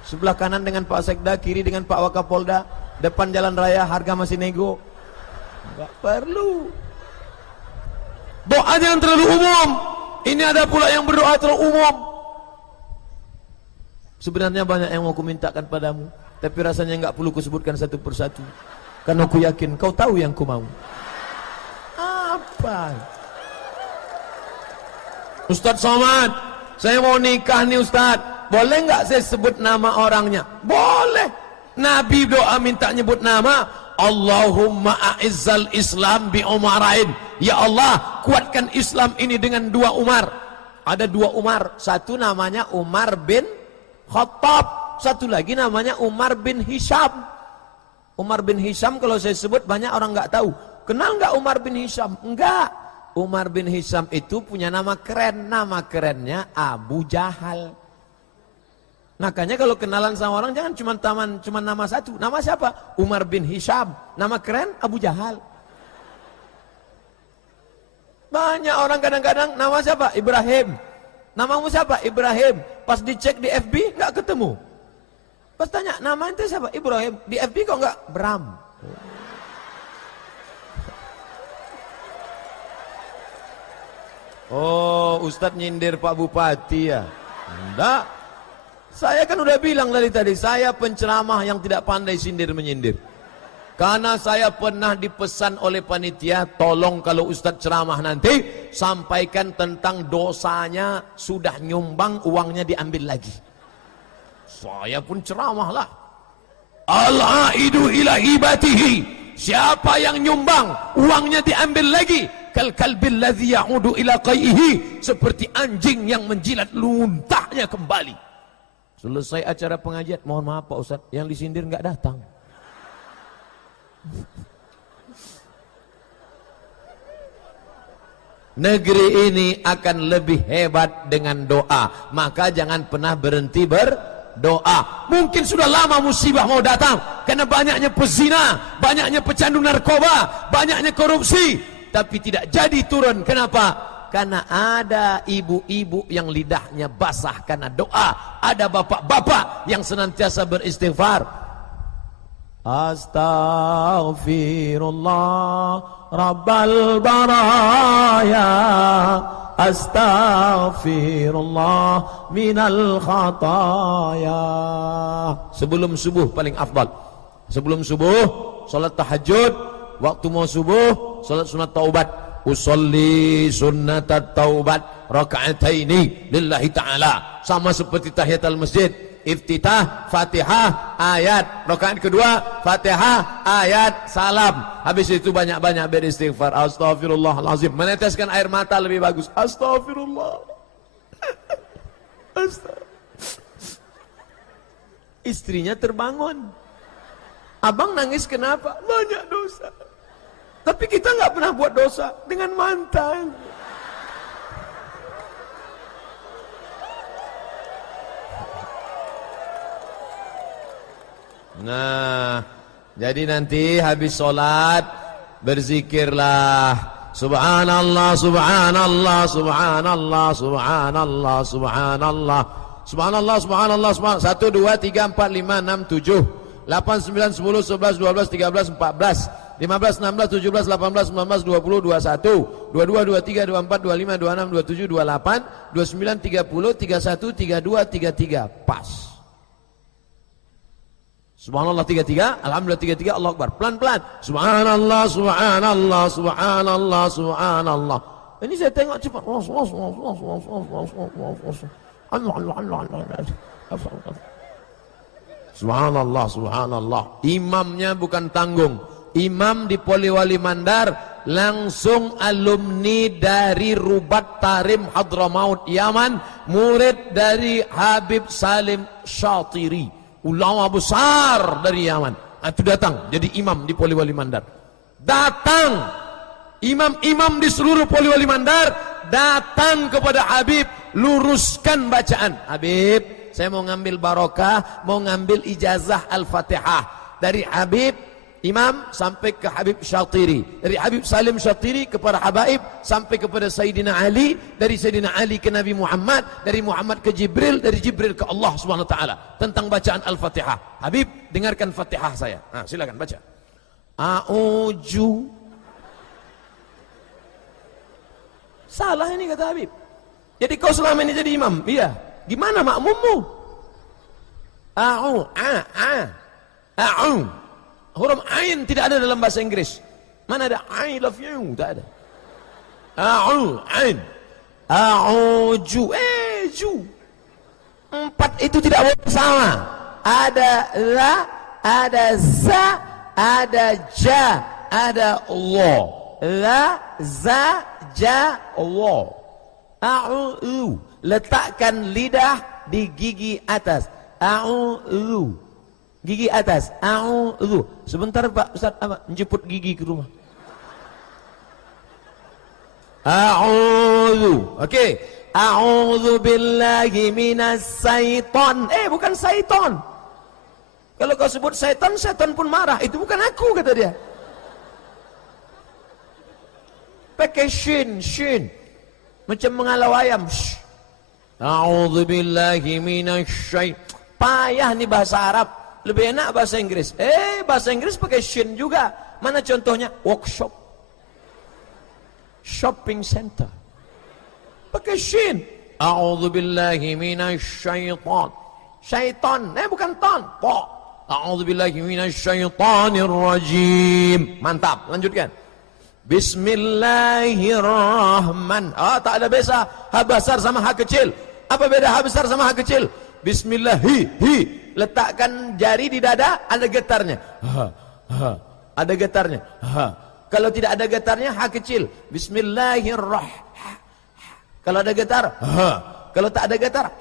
Sebelah kanan dengan Pak Sekda, kiri dengan Pak Wakapolda, depan jalan raya, harga masih nego. Enggak perlu. Doa jangan terlalu umum. Ini ada pula yang berdoa terlalu umum. Sebenarnya banyak yang mau kumintakan padamu, tapi rasanya enggak perlu kusebutkan satu persatu. Karena aku yakin kau tahu yang ku mau. Apa? Ustadz Somad, saya mau nikah nih Ustadz. Boleh nggak saya sebut nama orangnya? Boleh. Nabi doa minta nyebut nama. Allahumma a'izzal Islam bi Umarain. Ya Allah, kuatkan Islam ini dengan 2 Umar. Ada 2 Umar. Satu namanya Umar bin Khattab. Satu lagi namanya Umar bin Hisham. Umar bin Hisham kalau saya sebut banyak orang nggak tahu. Kenal nggak Umar bin Hisham? Enggak. Umar bin Hisham itu punya nama keren. Nama kerennya Abu Jahal. Makanya kalau kenalan sama orang jangan cuma nama satu. Nama siapa? Umar bin Hisham. Nama keren Abu Jahal. Banyak orang kadang-kadang nama siapa? Ibrahim. Namamu siapa? Ibrahim. Pas dicek di FB nggak ketemu. Pas tanya nama itu siapa? Ibrahim. Di FB kok nggak? Bram. Oh, Ustadz nyindir Pak Bupati ya? Enggak. Saya kan udah bilang dari tadi, saya penceramah yang tidak pandai sindir-menyindir. Karena saya pernah dipesan oleh panitia, tolong kalau Ustadz ceramah nanti, sampaikan tentang dosanya sudah nyumbang, uangnya diambil lagi. Saya pun ceramah lah. Al-aidu ila hibatihi. Siapa yang nyumbang, uangnya diambil lagi. Kal-kalbil ladzi ya'udu ila qaihi, seperti anjing yang menjilat luntahnya kembali. Selesai acara pengajian, mohon maaf Pak Ustadz, yang disindir nggak datang. Negeri ini akan lebih hebat dengan doa. Maka jangan pernah berhenti berdoa. Mungkin sudah lama musibah mau datang, karena banyaknya pezina, banyaknya pecandu narkoba, banyaknya korupsi. Tapi tidak jadi turun. Kenapa? Karena ada ibu-ibu yang lidahnya basah karena doa. Ada bapak-bapak yang senantiasa beristighfar. Astaghfirullah Rabbal baraya, astaghfirullah minal khataya. Sebelum subuh paling afdal. Sebelum subuh salat tahajud. Waktu mau subuh salat sunat taubat. Usolli sunnatat taubat raka'ataini lillahi ta'ala. Sama seperti tahiyatul masjid. Iftitah, Fatihah, ayat. Rakaat kedua, Fatihah, ayat, salam. Habis itu banyak-banyak beristighfar. Astaghfirullahalazim. Meneteskan air mata lebih bagus. Astaghfirullah. Astaghfirullah. Istrinya terbangun. Abang nangis kenapa? Banyak dosa. Tapi kita nggak pernah buat dosa dengan mantan. Nah, jadi nanti habis sholat berzikirlah. Subhanallah, subhanallah, subhanallah, subhanallah, subhanallah, subhanallah, subhanallah, subhanallah. 1, 2, 3, 4, 5, 6, 7, 8, 9, 10, 11, 12, 13, 14, 15, 16, 17, 18, 19, 20, 21, 22, 23, 24, 25, 26, 27, 28, 29, 30, 31, 32, 33. Pas. Subhanallah 33, alhamdulillah 33, Allah Akbar. Pelan-pelan. Subhanallah, subhanallah, subhanallah, subhanallah. Ini saya tengok cepat. Subhanallah, subhanallah. Imamnya bukan tanggung. Imam di Poliwali Mandar langsung alumni dari Rubat Tarim Hadramaut Yaman, murid dari Habib Salim Syatiri, ulama besar dari Yaman. Itu datang jadi imam di Poliwali Mandar. Datang imam-imam di seluruh Poliwali Mandar datang kepada Habib, luruskan bacaan. Habib, saya mau ngambil barokah, mau ngambil ijazah Al-Fatihah dari Habib Imam sampai ke Habib Syatiri, dari Habib Salim Syatiri kepada Habaib sampai kepada Sayyidina Ali, dari Sayyidina Ali ke Nabi Muhammad, dari Muhammad ke Jibril, dari Jibril ke Allah Subhanahu wa taala tentang bacaan Al-Fatihah. Habib, dengarkan Fatihah saya. Nah, silakan baca. A'uju. Salah ini kata Habib. Jadi kau selama ini jadi imam? Iya. Gimana makmummu? A'u, a'u. Huruf ain tidak ada dalam bahasa Inggris. Mana ada I love you? Tak ada. A'u, ain. A'uju, ju. 4 itu tidak boleh sama. Ada la, ada za, ada ja, ada Allah. La, za, ja, Allah. A'u. Letakkan lidah di gigi atas. A'u. Gigi atas. A'udzu. Sebentar Pak Ustaz, apa? Menjemput gigi ke rumah. A'udzu. Oke. A'udzu billahi minas syaiton. Bukan syaiton. Kalau kau sebut syaitan, syaitan pun marah. Itu bukan aku, kata dia. Pakai shin. Macam mengalau ayam. A'udzu billahi minasy syaiton. Payah nih bahasa Arab. Lebih enak bahasa Inggris. Bahasa Inggris pakai shin juga. Mana contohnya? Workshop, shopping center, pakai shin. A'udzubillahi minasyaiton. Syaiton, bukan ton. Po. A'udzubillahi minasyaitonirrajim. Mantap, lanjutkan. Bismillahirrahmanirrahim. Tak ada beza ha besar sama ha kecil. Apa beda ha besar sama ha kecil? Bismillahi. Letakkan jari di dada, ada getarnya. Ada getarnya. Kalau tidak ada getarnya, ha kecil. Bismillahirrahmanirrahim. Kalau ada getar, kalau tak ada getar,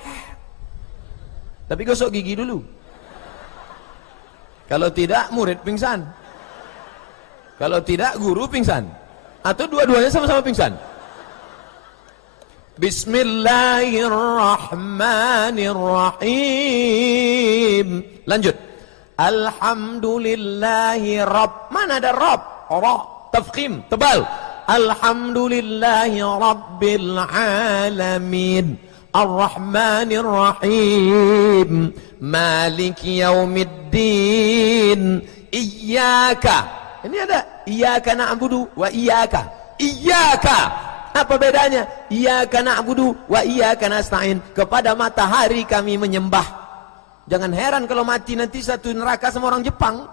tapi gosok gigi dulu. Kalau tidak, murid pingsan. Kalau tidak, guru pingsan. Atau dua-duanya sama-sama pingsan. Bismillahirrahmanirrahim. Lanjut. Alhamdulillahi Rabb. Mana ada Rabb? Ra, tafkhim, tebal. Alhamdulillahi Rabbil alamin. Ar-Rahmanir-Rahim. Maliki yaumiddin. Iyyaka. Ini ada iyyaka na'budu wa iyyaka. Iyyaka. Apa bedanya? Iyyaka na'budu wa iyyaka nasta'in. Kepada matahari kami menyembah. Jangan heran kalau mati nanti satu neraka sama orang Jepang.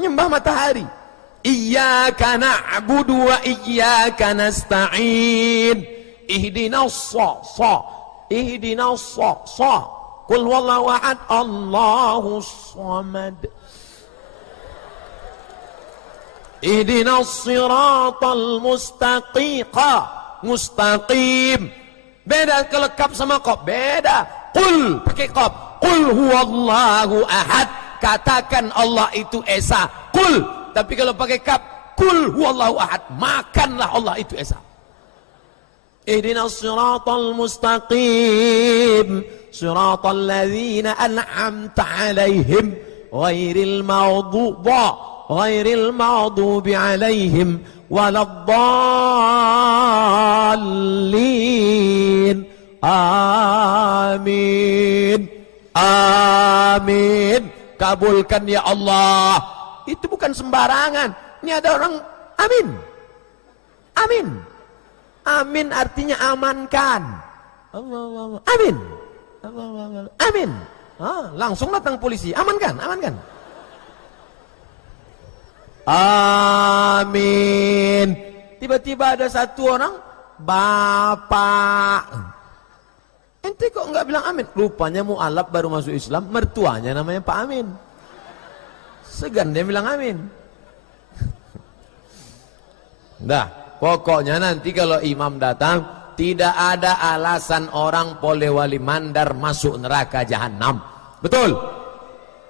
Nyembah matahari. Iyyaka na'budu wa iyyaka nasta'in. Ihdinas Ihdinas Qul huwallahu ahad, Allahus samad. Ihdinas siratal mustaqim. Beda kalau kaf sama qaf, beda. Qul pakai qaf. Qul huwallahu ahad. Katakan Allah itu esa. Qul. Tapi kalau pakai kaf, qul huwallahu ahad, makanlah Allah itu esa. Ihdinas siratal mustaqim, siratal ladzina an'amta 'alaihim ghairil maghdubi 'alaihim waladdallin. Amin. Amin. Kabulkan ya Allah. Itu bukan sembarangan. Ini ada orang amin. Amin. Amin artinya amankan. Amin. Amin. Langsung datang polisi. Amankan, amankan. Amin. Tiba-tiba ada satu orang, Bapak. Ente kok enggak bilang amin? Rupanya mu'alaf baru masuk Islam, mertuanya namanya Pak Amin. Segan dia bilang amin. Dah, pokoknya nanti kalau imam datang, tidak ada alasan orang Polewali Mandar masuk neraka jahanam. Betul?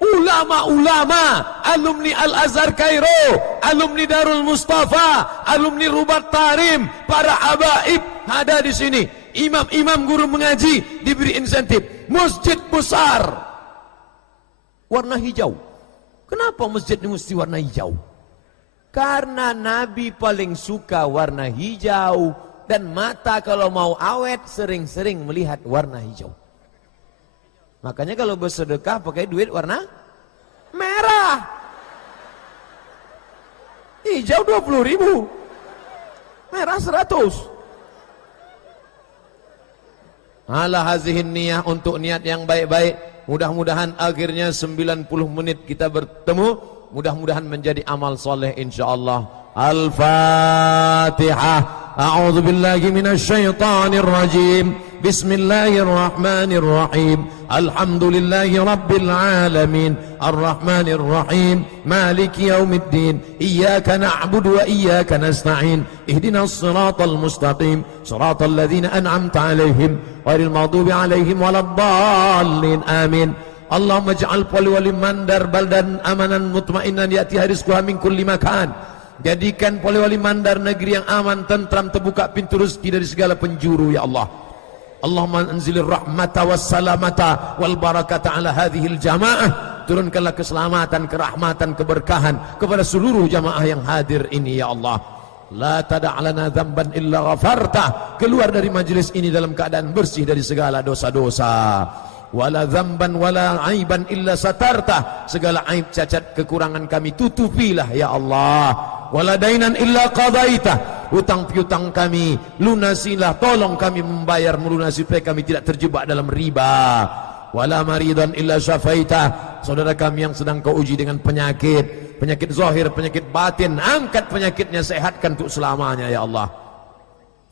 Ulama-ulama, alumni Al-Azhar Kairo, alumni Darul Mustafa, alumni Rubat Tarim, para habaib ada di sini. Imam-imam guru mengaji diberi insentif. Masjid besar warna hijau. Kenapa masjid ini mesti warna hijau? Karena Nabi paling suka warna hijau, dan mata kalau mau awet sering-sering melihat warna hijau. Makanya kalau bersedekah pakai duit warna merah. Hijau 20.000, merah 100. Ala hazihin niyah, untuk niat yang baik-baik. Mudah-mudahan akhirnya 90 menit kita bertemu, mudah-mudahan menjadi amal soleh insyaallah. Al-Fatihah. A'udzu billahi minasyaitonir rajim. Bismillahirrahmanirrahim. Alhamdulillahi rabbil alamin. Arrahmanir rahim. Maliki yaumiddin. Iyyaka na'budu wa iyyaka nasta'in. Ihdinas siratal mustaqim. Siratal ladzina an'amta 'alaihim ghairil maghdubi 'alaihim waladdallin. Amin. Allahumma ij'al Polewali Mandar baldan amanan mutmainan ya'tiha rizquha min kulli makan. Jadikan Polewali Mandar negeri yang aman, tentram, terbuka pintu rezeki dari segala penjuru ya Allah. Allahumma anzilir rahmata wassalamata wal barakata ala hadhil jamaah. Turunkanlah keselamatan, kerahmatan, keberkahan kepada seluruh jamaah yang hadir ini ya Allah. La tada'lana dzamban illa ghafarta. Keluar dari majelis ini dalam keadaan bersih dari segala dosa-dosa. Wala dzamban wala aiban illa satarta. Segala aib, cacat, kekurangan kami tutupilah ya Allah. Wala dainan illa qadaita. Hutang piutang kami lunasilah, tolong kami membayar, melunasi supaya kami tidak terjebak dalam riba. Wala maridan illa syafaita. Saudara kami yang sedang kau uji dengan penyakit, penyakit zahir, penyakit batin, angkat penyakitnya, sehatkan untuk selamanya ya Allah.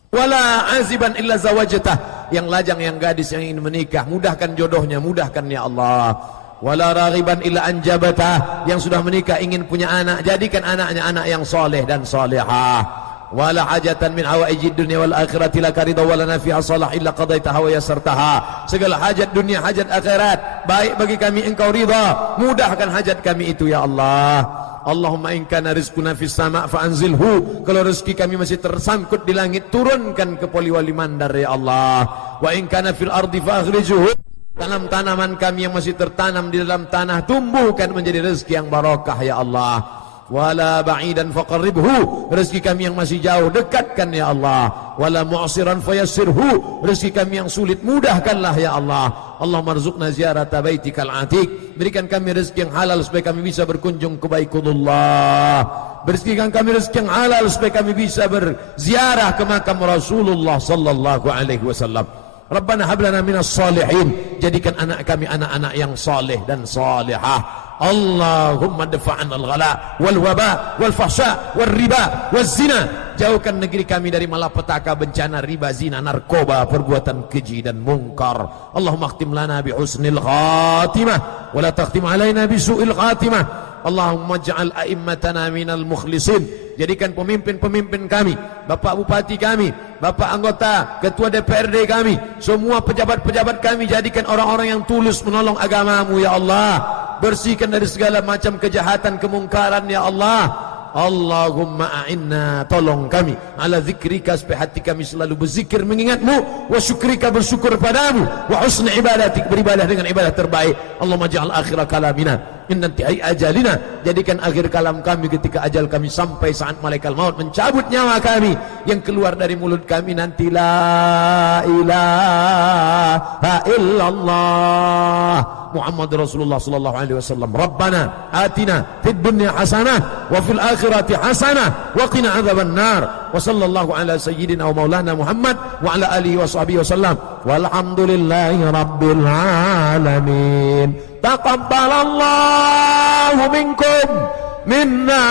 Wala aziban illa zawajtah. Yang lajang, yang gadis yang ingin menikah, mudahkan jodohnya, mudahkan ya Allah. Wala raghiban illa anjabata. Yang sudah menikah ingin punya anak, jadikan anaknya anak yang soleh dan solehah. Wala hajatan min hawaijid dunya wal akhirati laka ridha wala nafi'a salah illa qadaitaha wa yassartaha. Segala hajat dunia, hajat akhirat baik bagi kami engkau ridha, mudahkan hajat kami itu ya Allah. Allahumma in kana rizquna fis sama' fa anzilhu. Kalau rezeki kami masih tersangkut di langit, turunkan ke Polewali Mandar ya Allah. Wa in kana fil ardi fa akhrijhu. Tanam tanaman kami yang masih tertanam di dalam tanah, tumbuhkan menjadi rezeki yang barakah ya Allah. Wala ba'idan faqarribhu. Rezeki kami yang masih jauh, dekatkan ya Allah. Wala mu'siran fayassirhu. Rezeki kami yang sulit, mudahkanlah ya Allah. Allahumma rzuqna ziyarata baitikal atiq. Berikan kami rezeki yang halal supaya kami bisa berkunjung ke Baitullah. Berikan kami rezeki yang halal supaya kami bisa berziarah ke makam Rasulullah sallallahu alaihi wasallam. Rabbana hab lana minas salihin. Jadikan anak kami anak-anak yang saleh dan salihah. Allahumma dafa'an al-ghala wal waba wal fahsya wal riba wal zina. Jauhkan negeri kami dari malapetaka, bencana, riba, zina, narkoba, perbuatan keji dan mungkar. Allahumma akhtim lana bi husnil khatimah wa la takhtim alaina bi su'il khatimah. Allahumma ij'al a'immatana minal mukhlisin jadikan pemimpin-pemimpin kami, Bapak Bupati kami, Bapak anggota, Ketua DPRD kami, semua pejabat-pejabat kami, jadikan orang-orang yang tulus menolong agamamu ya Allah. Bersihkan dari segala macam kejahatan, kemungkaran ya Allah. Allahumma a'inna, tolong kami ala zikrika, supaya hati kami selalu berzikir mengingatmu, wa syukrika, bersyukur padamu, wa husni ibadatik, beribadah dengan ibadah terbaik. Allahumma ja'al akhira kalamina innanti ajalina, jadikan akhir kalam kami ketika ajal kami sampai, saat malaikat maut mencabut nyawa kami, yang keluar dari mulut kami nanti la ilaha illallah Muhammad Rasulullah sallallahu alaihi wasallam. Rabbana atina fid dunya hasanah wa fil akhirati hasanah wa qina adzaban nar. Wa sallallahu ala sayyidina wa maulana Muhammad wa ala alihi wa sahbihi wasallam. Walhamdulillahi rabbil alamin. Taqabbalallahu minkum minna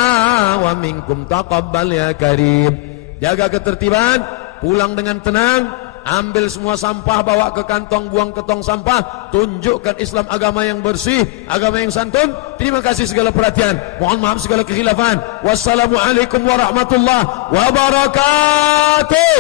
wa minkum taqabbal ya karim. Jaga ketertiban, pulang dengan tenang. Ambil semua sampah, bawa ke kantong, buang ke tong sampah. Tunjukkan Islam agama yang bersih, agama yang santun. Terima kasih segala perhatian, mohon maaf segala kekhilafan. Wassalamualaikum warahmatullahi wabarakatuh.